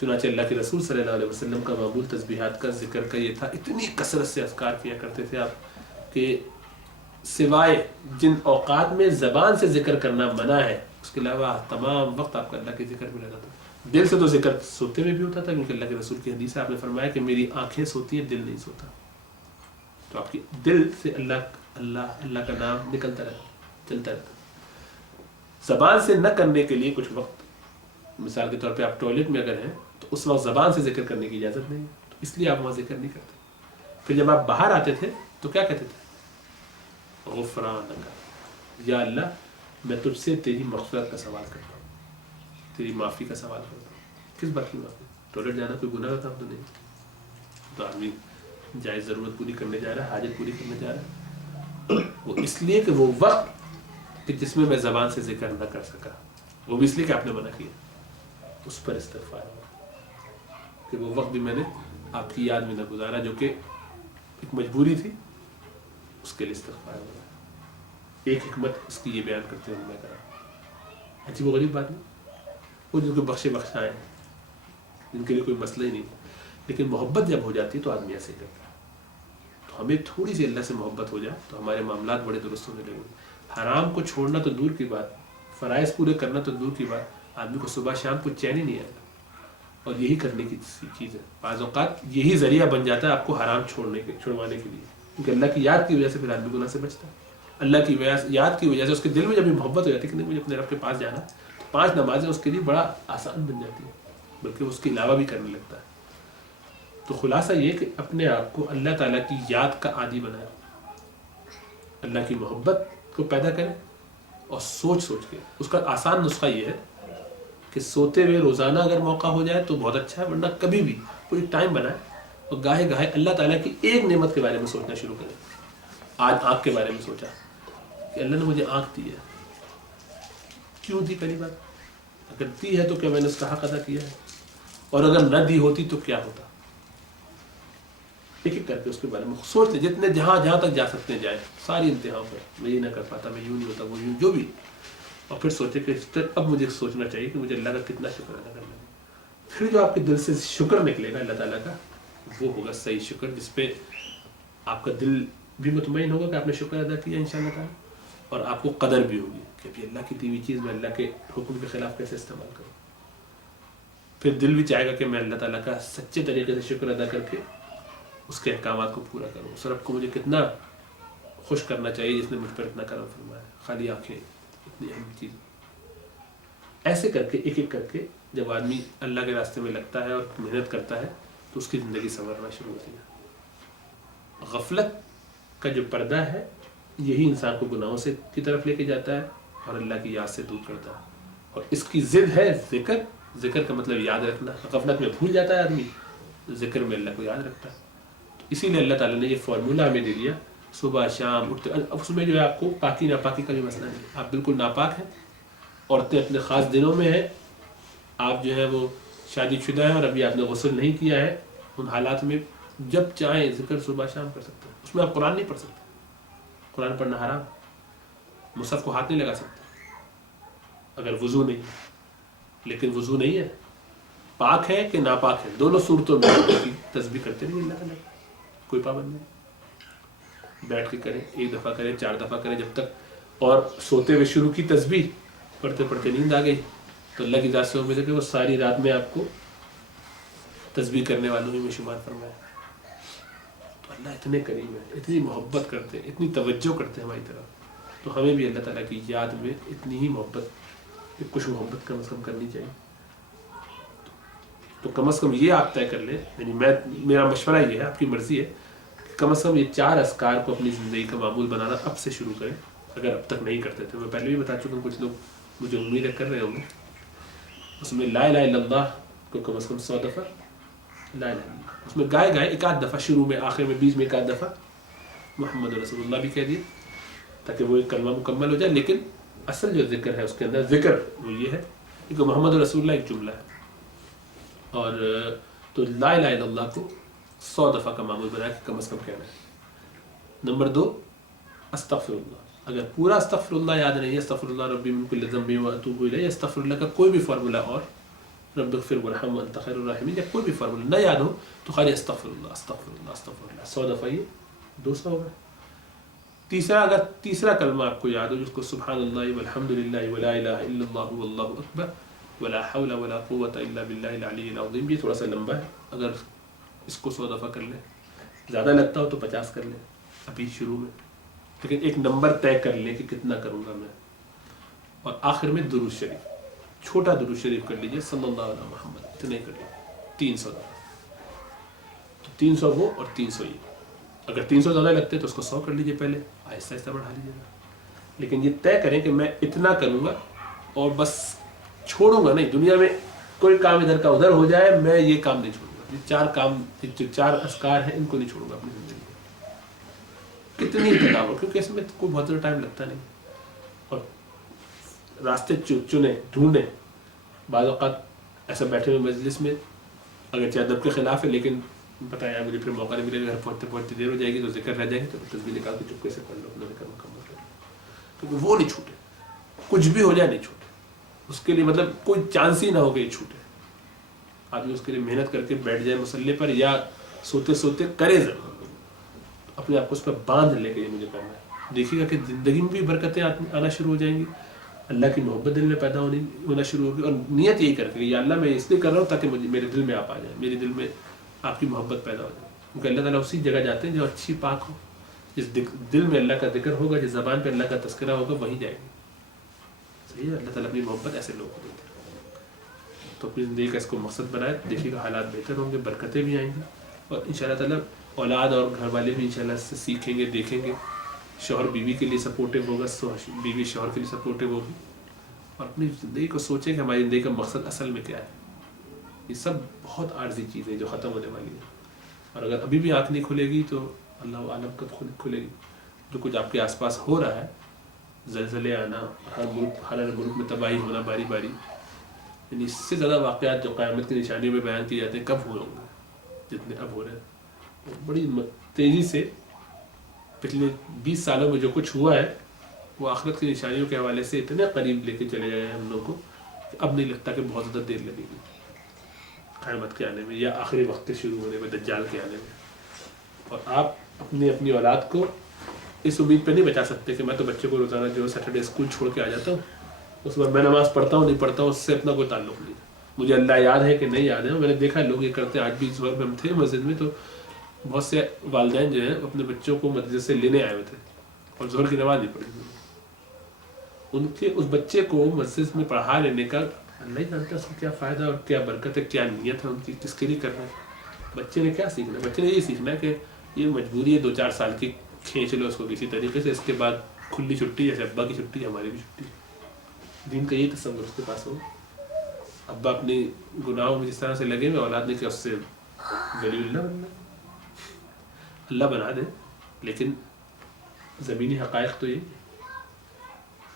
چنانچہ اللہ کے رسول صلی اللہ علیہ وسلم کا معمول تسبیحات کا ذکر کا یہ تھا، اتنی کثرت سے اذکار کیا کرتے تھے آپ کہ سوائے جن اوقات میں زبان سے ذکر کرنا منع ہے اس کے علاوہ تمام وقت آپ کا اللہ کے ذکر میں لگا تھا. دل سے تو ذکر سوتے میں بھی ہوتا تھا، کیونکہ اللہ کے رسول کی حدیث ہے آپ نے فرمایا کہ میری آنکھیں سوتی ہیں دل نہیں سوتا. تو آپ کی دل سے اللہ اللہ اللہ کا نام نکلتا رہتا، چلتا رہتا. زبان سے نہ کرنے کے لیے کچھ وقت، مثال کے طور پہ آپ ٹوائلٹ میں اگر ہیں تو اس وقت زبان سے ذکر کرنے کی اجازت نہیں ہے، تو اس لیے آپ وہاں ذکر نہیں کرتے. پھر جب آپ باہر آتے تھے تو کیا کہتے تھے؟ غفرانک، یا اللہ میں تجھ سے تیری مغفرت کا سوال کرتا ہوں، تیری معافی کا سوال کرتا ہوں. کس بات کی معافی؟ ٹوائلٹ جانا کوئی گناہ کا کام تو نہیں، تو آدمی جائز ضرورت پوری کرنے جا رہا ہے، حاجت پوری کرنے جا رہا ہے، وہ اس لیے کہ وہ وقت کہ جس میں میں زبان سے ذکر نہ کر سکا، وہ بھی اس لیے کہ آپ نے منع کیا، اس پر استغفار ہوا کہ وہ وقت بھی میں نے آپ کی یاد میں نہ گزارا جو کہ ایک مجبوری تھی، اس کے لیے استغفار ہوا. ایک حکمت اس کی یہ بیان کرتے ہوئے میں کرا، عجیب و غریب بات نہیں، وہ جن کو بخشائے جن کے لیے کوئی مسئلہ ہی نہیں، لیکن محبت جب ہو جاتی ہے تو آدمی ایسے کرتا ہے. تو ہمیں تھوڑی سی اللہ سے محبت ہو جائے تو ہمارے معاملات بڑے درست ہونے لگیں. حرام کو چھوڑنا تو دور کی بات، فرائض پورے کرنا تو دور کی بات، آدمی کو صبح شام کو چین ہی نہیں آئے گا. اور یہی کرنے کی چیز ہے، بعض اوقات یہی ذریعہ بن جاتا ہے آپ کو حرام چھڑوانے کے لیے، کیونکہ اللہ کی یاد کی وجہ سے پھر آدمی گناہ سے بچتا ہے. اللہ کی یاد کی وجہ سے اس کے دل میں جب بھی محبت ہو جاتی ہے کہ نہیں مجھے اپنے رب کے پاس جانا، تو 5 نمازیں اس کے لیے بڑا آسان بن جاتی ہیں، بلکہ اس کے علاوہ بھی کرنے لگتا ہے. تو خلاصہ یہ کہ اپنے آپ کو اللہ تعالیٰ کی یاد کا عادی بنائیں، اللہ کی محبت کو پیدا کریں، اور سوچ کے اس کا آسان نسخہ یہ ہے کہ سوتے ہوئے روزانہ اگر موقع ہو جائے تو بہت اچھا ہے، ورنہ کبھی بھی کوئی ٹائم بنائیں اور گاہے گاہے اللہ تعالیٰ کی ایک نعمت کے بارے میں سوچنا شروع کریں. آج آنکھ کے بارے میں سوچا کہ اللہ نے مجھے آنکھ دی ہے، کیوں دی؟ پہلی بات اگر دی ہے تو کیا میں نے اس کا حق ادا کیا ہے، اور اگر نہ دی ہوتی تو کیا ہوتا؟ ایک ایک کر کے اس کے بارے میں سوچ لیں، جتنے جہاں تک جا سکتے ہیں جائیں، ساری انتہا پر میں یہ نہ کر پاتا، میں یوں نہیں ہوتا، وہ یوں، جو بھی. اور پھر سوچے کہ اب مجھے سوچنا چاہیے کہ مجھے اللہ کا کتنا شکر ادا کرنا ہے. پھر جو آپ کے دل سے شکر نکلے گا اللہ تعالیٰ کا، وہ ہوگا صحیح شکر، جس پہ آپ کا دل بھی مطمئن ہوگا کہ آپ نے شکر ادا کیا انشاءاللہ تعالیٰ، اور آپ کو قدر بھی ہوگی کہ ابھی اللہ کی دی ہوئی چیز میں اللہ کے حکم کے خلاف کیسے استعمال کروں. پھر دل بھی چاہے گا کہ میں اللہ تعالیٰ کا سچے طریقے سے شکر ادا کر کے اس کے احکامات کو پورا کروں. اس رب کو مجھے کتنا خوش کرنا چاہیے جس نے مجھ پر اتنا کرم فرمایا، خالی آنکھیں اتنی اہم چیز. ایسے کر کے ایک ایک کر کے جب آدمی اللہ کے راستے میں لگتا ہے اور محنت کرتا ہے تو اس کی زندگی سنورنا شروع ہوتی ہے. غفلت کا جو پردہ ہے یہی انسان کو گناہوں سے کی طرف لے کے جاتا ہے اور اللہ کی یاد سے دور کرتا ہے. اور اس کی ضد ہے ذکر. ذکر کا مطلب یاد رکھنا. غفلت میں بھول جاتا ہے آدمی, ذکر میں اللہ کو یاد رکھتا ہے. اسی لیے اللہ تعالیٰ نے یہ فارمولہ ہمیں دے دیا, صبح شام اٹھتے. اب اس میں جو ہے آپ کو پاکی ناپاکی کا جو مسئلہ نہیں, آپ بالکل ناپاک ہیں, عورتیں اپنے خاص دنوں میں ہیں, آپ جو ہے وہ شادی شدہ ہیں اور ابھی آپ نے غسل نہیں کیا ہے, ان حالات میں جب چاہیں ذکر صبح شام کر سکتے ہیں. اس میں آپ قرآن نہیں پڑھ سکتے, قرآن پڑھنا حرام, مصحف کو ہاتھ نہیں لگا سکتے اگر وضو نہیں ہے. لیکن وضو نہیں ہے, پاک ہے کہ ناپاک ہے, دونوں صورتوں میں تسبیح کرتے رہیے اللہ تعالیٰ, کوئی پابند نہیں. بیٹھ کے کریں, 1 دفعہ کریں, 4 دفعہ کریں جب تک. اور سوتے ہوئے شروع کی تسبیح, پڑھتے پڑھتے نیند آ گئی تو اللہ کی ذات سے امید ہے کہ وہ ساری رات میں آپ کو تسبیح کرنے والوں ہی میں شمار فرمائے. تو اللہ اتنے کریم ہے, اتنی محبت کرتے ہیں, اتنی توجہ کرتے ہیں ہماری طرف, تو ہمیں بھی اللہ تعالیٰ کی یاد میں اتنی ہی محبت, کچھ محبت کم از کم کرنی چاہیے. تو کم از کم یہ آپ طے کر لیں, یعنی میرا مشورہ یہ ہے, آپ کی مرضی ہے, کہ کم از کم یہ 4 اذکار کو اپنی زندگی کا معمول بنانا اب سے شروع کریں, اگر اب تک نہیں کرتے تھے. میں پہلے بھی بتا چکا ہوں, کچھ لوگ مجھے امید کر رہے ہوں گے. اس میں لا الہ الا اللہ کو کم از کم 100 دفعہ لا الہ الا اللہ, اس میں گائے 1 دفعہ شروع میں, آخر میں, بیچ میں 1 دفعہ محمد رسول اللہ بھی کہہ دیے, تاکہ وہ ایک کلمہ مکمل ہو جائے. لیکن اصل جو ذکر ہے اس کے اندر ذکر وہ یہ ہے کہ محمد رسول اللہ ایک جملہ ہے, اور تو لا الہ الا اللہ کو 100 دفعہ کا معمول بنا کے کم از کم کہنا ہے. نمبر 2, استغفر اللہ. اگر پورا استغفر اللہ یاد نہیں ہے, استغفر اللہ ربی من کل ذنب واتوب الیہ, استغفر اللہ کا کوئی بھی فارمولہ, اور رب اغفر وارحم وانت خیر الراحمین, یا کوئی بھی فارمولہ نہ یاد ہو تو خالی استغفر اللہ استغفر اللہ استغفر اللہ 100 دفعہ, یہ 200 ہوگا. تیسرا, اگر تیسرا کلمہ آپ کو یاد ہو, جس کو سبحان اللہ والحمد للہ ولا الہ الا اللہ واللہ اکبر ولا حول ولا قوة الا باللہ العلی العظیم, یہ تھوڑا سا لمبا ہے, اگر اس کو 100 دفعہ کر لیں, زیادہ لگتا ہو تو 50 کر لیں ابھی شروع میں, لیکن ایک نمبر طے کر لیں کہ کتنا کروں گا میں. اور آخر میں درود شریف, چھوٹا درود شریف کر لیجئے, صلی اللہ علیہ محمد, اتنے کر لیجئے 300 دفعہ. تو 300 وہ اور 300 یہ. اگر 300 زیادہ لگتے تو اس کو 100 کر لیجئے پہلے, آہستہ آہستہ بڑھا لیجئے گا. لیکن یہ طے کریں کہ میں اتنا کروں گا اور بس چھوڑوں گا نہیں. دنیا میں کوئی کام ادھر کا ادھر ہو جائے, میں یہ کام نہیں چھوڑوں گا. یہ 4 کام, جو 4 اذکار ہیں, ان کو نہیں چھوڑوں گا اپنی زندگی میں. کتنی کتابوں, کیونکہ اس میں کوئی بہت زیادہ ٹائم لگتا نہیں, اور راستے چنے ڈھونڈیں. بعض اوقات ایسا بیٹھے ہوئے مجلس میں, اگرچہ ادب کے خلاف ہے, لیکن بتایا مجھے پھر موقع نہیں ملے گا, گھر پہنچتے پہنچتے دیر ہو جائے گی تو ذکر رہ جائے گی, تو تصویر نکال کے چپکے سے پڑھ لو, اپنا ذکر مکمل کر لو. کیونکہ وہ نہیں چھوٹے, کچھ بھی ہو جائے نہیں چھوٹے. اس کے لیے مطلب کوئی چانس ہی نہ ہو کہ یہ چھوٹے. آدمی اس کے لیے محنت کر کے بیٹھ جائے مصلی پر, یا سوتے سوتے کرے ضرور, اپنے آپ کو اس پر باندھ لے کے یہ مجھے کرنا ہے. دیکھیے گا کہ زندگی میں بھی برکتیں آنا شروع ہو جائیں گی, اللہ کی محبت دل میں پیدا ہونا شروع ہوگی. اور نیت یہی کر کے, یا اللہ میں اس لیے کر رہا ہوں تاکہ میرے دل میں آپ آ جائیں, میرے دل میں آپ کی محبت پیدا ہو جائے. کیونکہ اللہ تعالیٰ اسی جگہ جاتے ہیں جو اچھی پاک ہو. جس دل میں اللہ کا ذکر ہوگا, جس زبان پہ اللہ کا تذکرہ ہوگا, وہیں جائے گی. صحیح ہے, اللہ تعالیٰ اپنی محبت ایسے لوگوں کو دیتے ہیں. تو اپنی زندگی کا اس کو مقصد بنائے, دیکھیے گا حالات بہتر ہوں گے, برکتیں بھی آئیں گی, اور ان شاء اللہ تعالیٰ اولاد اور گھر والے بھی ان شاء اللہ سے سیکھیں گے, دیکھیں گے. شوہر بیوی کے لیے سپورٹیو ہوگا, بیوی شوہر کے لیے سپورٹیو ہوگی, اور اپنی زندگی کو سوچیں کہ ہماری زندگی کا مقصد اصل میں کیا ہے. یہ سب بہت عارضی چیزیں جو ختم ہونے والی ہیں, اور اگر ابھی بھی آنکھ نہیں کھلے گی تو اللہ عالم کب کھلے گی. جو کچھ آپ کے آس پاس ہو رہا ہے, زلزلے آنا, ہر ملک میں تباہی ہونا باری باری, یعنی اس سے زیادہ واقعات جو قیامت کی نشانیوں میں بیان کیے جاتے ہیں کب ہو رہے ہوں گے جتنے اب ہو رہے ہیں. بڑی تیزی سے پچھلے 20 سالوں میں جو کچھ ہوا ہے وہ آخرت کی نشانیوں کے حوالے سے اتنے قریب لے کے چلے جائے ہیں ہم لوگوں کو کہ اب نہیں لگتا کہ بہت زیادہ دیر لگے گی قیامت کے آنے میں, یا آخری وقت کے شروع ہونے میں, دجال کے آنے میں. اور آپ اپنی اولاد کو اس امید پہ نہیں بچا سکتے کہ میں تو بچے کو روزانہ جو سیٹرڈے اسکول چھوڑ کے آ جاتا ہوں, اس وقت میں نماز پڑھتا ہوں نہیں پڑھتا ہوں, اس سے اپنا کوئی تعلق نہیں. مجھے اللہ یاد ہے کہ نہیں یاد ہے, میں نے دیکھا لوگ یہ کرتے ہیں. آج بھی ظہر میں ہم تھے مسجد میں, تو بہت سے والدین جو ہیں اپنے بچوں کو مسجد سے لینے آئے ہوئے تھے اور ظہر کی نماز نہیں پڑھی. ان کے اس بچے کو مسجد میں پڑھا لینے کا اللہ ہی جانتا ہے اس کو کیا فائدہ اور کیا برکت ہے, کیا نیت ہے ان کی, کس کے لیے کر رہے ہیں. بچے نے کیا سیکھنا ہے؟ بچے نے یہ سیکھنا ہے کہ یہ مجبوری ہے 2-4 سال کی، کھینچ لو اس کو کسی طریقے سے، اس کے بعد کھلی چھٹی، جیسے ابا کی چھٹی ہماری بھی چھٹی. دین کا یہ تصور اس کے پاس ہو. ابا اپنی گناہوں میں جس طرح سے لگے ہوئے، اولاد نے کہ اس سے ولی اللہ بننا، اللہ بنا دے، لیکن زمینی حقائق تو یہ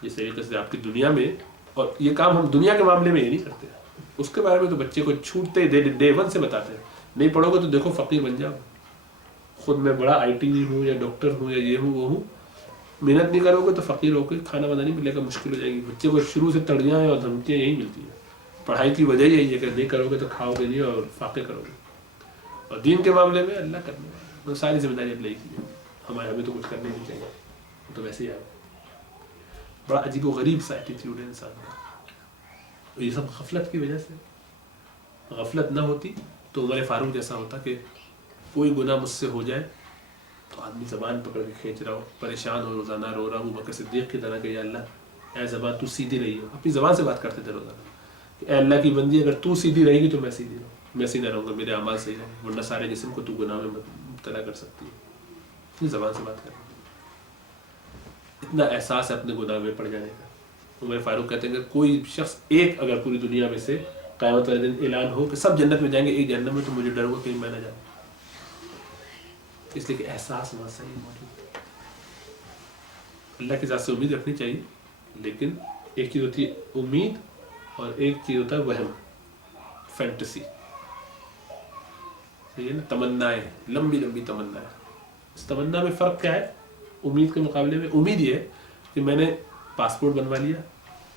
جس طریقے سے آپ کی دنیا میں، اور یہ کام ہم دنیا کے معاملے میں یہ نہیں کرتے، اس کے بارے میں تو بچے کو چھوٹتے ڈے 1 سے بتاتے ہیں. نہیں پڑھو گے تو دیکھو فقیر بن جاؤ. خود میں بڑا آئی ٹی ہوں یا ڈاکٹر ہوں یا یہ ہوں وہ ہوں، محنت نہیں کرو گے تو فقیر ہو کے کھانا وانا نہیں ملے گا، مشکل ہو جائے گی. بچے کو شروع سے تڑیاں اور دھمکیاں یہی ملتی ہیں. پڑھائی کی وجہ یہی ہے کہ نہیں کرو گے تو کھاؤ گے نہیں اور فاقے کرو گے. اور دین کے معاملے میں اللہ کرنے والا، ساری ذمہ داری اللہ کی ہے. ہمیں تو کچھ کرنے نہیں چاہیے، تو ویسے ہی آپ بڑا عجیب و غریب سا ایٹیٹیوڈ ہے انسان کا. یہ سب غفلت کی وجہ سے. غفلت نہ ہوتی تو عمر فاروق جیسا ہوتا کہ کوئی گناہ مجھ سے ہو جائے تو آدمی زبان پکڑ کے کھینچ رہا ہو، پریشان ہو، روزانہ رو رہا ہوں. ابو بکر صدیق کی طرح کہ یا اللہ اے زبان تو سیدھی رہی ہو. اپنی زبان سے بات کرتے تھے روزانہ کہ اے اللہ کی بندی اگر تو سیدھی رہے گی تو میں سیدھی رہوں، میں سیدھا رہوں گا، میرے اعمال صحیح رہیں گے، ورنہ سارے جسم کو تو گناہ میں مبتلا کر سکتی ہے. اپنی زبان سے بات کرنا، اتنا احساس ہے اپنے گناہ میں پڑ جانے کا. عمر فاروق کہتے ہیں کہ کوئی شخص ایک اگر پوری دنیا میں سے قیامت والے دن اعلان ہو کہ سب جنت میں جائیں گے، ایک جہنم میں، تو مجھے ڈر ہوا کہیں میں نہ جاؤں. اس لیے کہ احساس وہاں صحیح موجود ہے. اللہ کی ذات سے امید رکھنی چاہیے، لیکن ایک چیز ہوتی ہے امید اور ایک چیز ہوتا ہے وہم، فینٹسی. یہ نا تمنائیں، لمبی لمبی تمنائیں. اس تمنا میں فرق کیا ہے امید کے مقابلے میں؟ امید یہ ہے کہ میں نے پاسپورٹ بنوا لیا،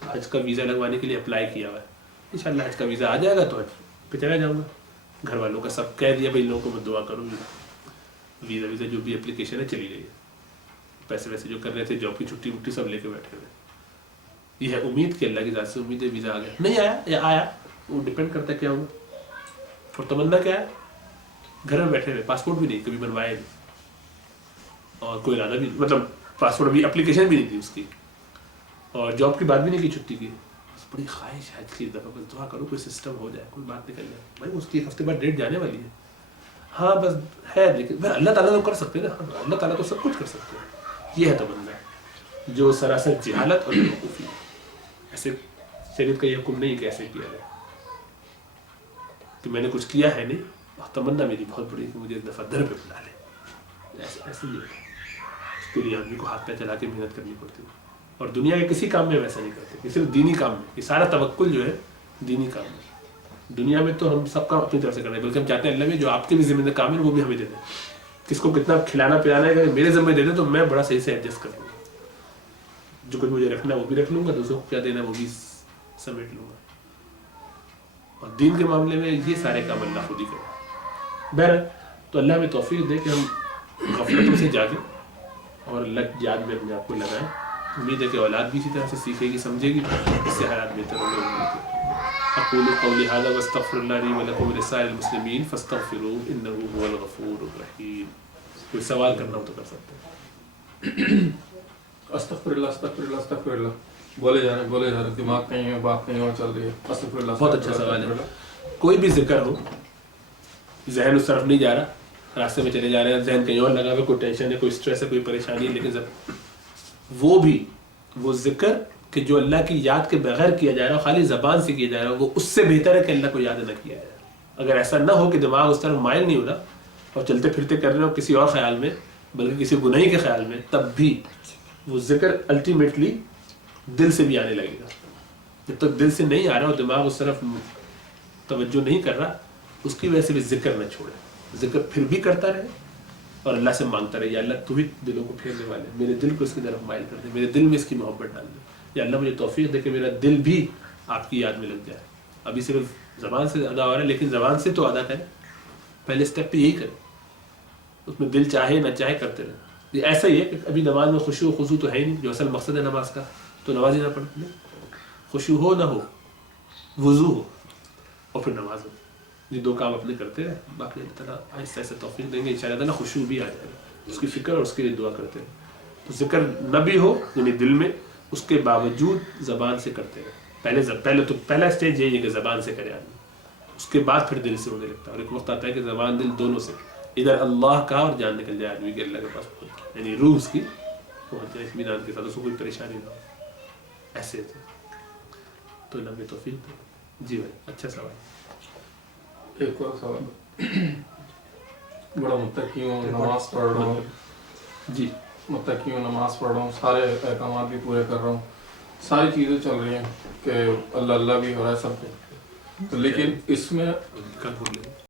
حج کا ویزا لگوانے کے لیے اپلائی کیا ہوا ہے، انشاءاللہ حج کا ویزا آ جائے گا تو حج پہ چلا جاؤں گا. گھر والوں کا سب کہہ دیا بھائی لوگوں کو میں دعا کروں گی، ویزا جو بھی اپلیکیشن ہے چلی گئی ہے، پیسے ویسے جو کر رہے تھے، جاب کی چھٹی وٹی سب لے کے بیٹھے ہوئے. یہ ہے امید کہ اللہ کی ذات سے امید ہے ویزا آ گیا. نہیں آیا یا آیا وہ ڈپینڈ کرتا ہے کیا ہوا. اور تمنا کیا ہے؟ گھر میں بیٹھے ہوئے، پاسپورٹ بھی نہیں کبھی بنوایا نہیں، اور کوئی ارادہ بھی، مطلب پاسپورٹ ابھی اپلیکیشن بھی نہیں تھی اس کی، اور جاب کی بات بھی نہیں کی چھٹی کی. بڑی خواہش ہے حج کی دفعہ بس دعا کرو کوئی سسٹم ہو جائے، کوئی بات نکل جائے. بھائی اس کی 1 ہفتے بعد ڈیٹ جانے والی ہے. ہاں بس ہے، لیکن اللہ تعالیٰ تو کر سکتے ہیں نا، اللہ تعالیٰ تو سب کچھ کر سکتے ہیں. یہ ہے تمنا جو سراسر جہالت اور بیوقوفی ہے. ایسے شریعت کا یہ حکم نہیں کہ ایسے کیا جائے کہ میں نے کچھ کیا ہے نہیں، تمنا میری بہت بڑی کہ مجھے ایک دفعہ در پہ بلا لے. ایسے نہیں ہے. اس کے لیے آدمی کو ہاتھ پہ چلا کے محنت کرنی پڑتی ہے. اور دنیا کے کسی کام میں ویسا نہیں کرتے، کہ صرف دینی کام میں. یہ سارا توکل جو ہے دینی کام میں. دنیا میں تو ہم سب کام اپنی طرف سے کر رہے ہیں، بلکہ ہم چاہتے ہیں اللہ میں جو آپ کے بھی ذمہ کام ہے وہ بھی ہمیں دے دیں. کس کو کتنا کھلانا پلانا ہے اگر میرے ذمہ دے دیں تو میں بڑا صحیح سے ایڈجسٹ کر لوں گا. جو کچھ مجھے رکھنا ہے وہ بھی رکھ لوں گا، دوسروں کو کیا دینا ہے وہ بھی سمیٹ لوں گا. اور دین کے معاملے میں یہ سارے کام اللہ خود ہی کرے. بہرحال تو اللہ ہمیں توفیق دے کہ ہم غفلتوں سے جاگیں اور اللہ یاد میں اپنے آپ کو لگائیں. امید ہے کہ اولاد بھی اسی طرح سے سیکھے گی، سمجھے گی، اس سے حالات بہتر ہوں گے. اقول قولی هذا واستغفر الله لي ولكم ولسائر المسلمین فاستغفروه انه هو الغفور الرحیم. کوئی سوال کرنا ہو تو کر سکتے ہیں. استغفر اللہ استغفر اللہ استغفر اللہ بولے جا رہے دماغ کہیں ہے، بات کہیں اور چل رہی ہے. استغفر اللہ. بہت اچھا سوال ہے. کوئی بھی ذکر ہو، ذہن اس طرف نہیں جا رہا، راستے میں چلے جا رہے ہیں، ذہن کہیں اور لگا ہوا، کوئی ٹینشن ہے، کوئی اسٹریس ہے، کوئی پریشانی ہے، لیکن جب وہ ذکر کہ جو اللہ کی یاد کے بغیر کیا جا رہا ہے، خالی زبان سے کیا جا رہا ہے، وہ اس سے بہتر ہے کہ اللہ کو یاد نہ کیا جائے. اگر ایسا نہ ہو کہ دماغ اس طرف مائل نہیں ہو رہا اور چلتے پھرتے کر رہے ہو کسی اور خیال میں، بلکہ کسی گناہی کے خیال میں، تب بھی وہ ذکر الٹیمیٹلی دل سے بھی آنے لگے گا. جب تک دل سے نہیں آ رہا اور دماغ اس طرف توجہ نہیں کر رہا، اس کی وجہ سے بھی ذکر نہ چھوڑے. ذکر پھر بھی کرتا رہے اور اللہ سے مانگتا رہے، یا اللہ تو ہی دلوں کو پھیرنے والے، میرے دل کو اس کی طرف مائل کر دے، میرے دل میں اس کی محبت ڈال دے. یا اللہ مجھے توفیق دے کہ میرا دل بھی آپ کی یاد میں لگ جائے. ابھی صرف زبان سے ادا ہو رہا ہے، لیکن زبان سے تو ادا کریں. پہلے اسٹیپ پہ یہی کریں، اس میں دل چاہے نہ چاہے کرتے رہیں. یہ ایسا ہی ہے کہ ابھی نماز میں خشوع و خضوع تو ہے ہی نہیں، جو اصل مقصد ہے نماز کا، تو نماز ہی نہ پڑھتے. خشوع ہو نہ ہو، وضو ہو اور پھر نماز ہو، یہ 2 کام اپنے کرتے رہیں. باقی اللہ تعالیٰ آہستہ آہستہ توفیق دیں گے، ان شاء اللہ تعالیٰ خشوع بھی آ جائے گا. اس کی فکر اور اس کے لیے دعا کرتے رہیں. تو ذکر نہ بھی ہو یعنی دل میں، اس کے باوجود زبان سے کرتے رہیں. پہلا اسٹیج یہی ہے کہ زبان سے کرے آدمی، اس کے بعد پھر دل سے ہونے لگتا ہے. اور ایک وقت آتا ہے کہ زبان دل دونوں سے، ادھر اللہ کا اور جان نکل جائے آدمی کے اللہ کے پاس پہنچ جائے، یعنی روح اس کی پہنچ جائے اطمینان کے ساتھ، اس کو کوئی پریشانی نہ ہو، ایسے تھے. تو اللہ ہمیں توفیق دے. جی بھائی اچھا سوال. ایک اور سوال. بڑا متقی ہوں، نماز پڑھ رہا ہوں. جی متقی ہوں، نماز پڑھ رہا ہوں، سارے احکامات بھی پورے کر رہا ہوں، ساری چیزیں چل رہی ہیں کہ اللہ اللہ بھی ہو رہا ہے سب کچھ، لیکن اس میں کل بولے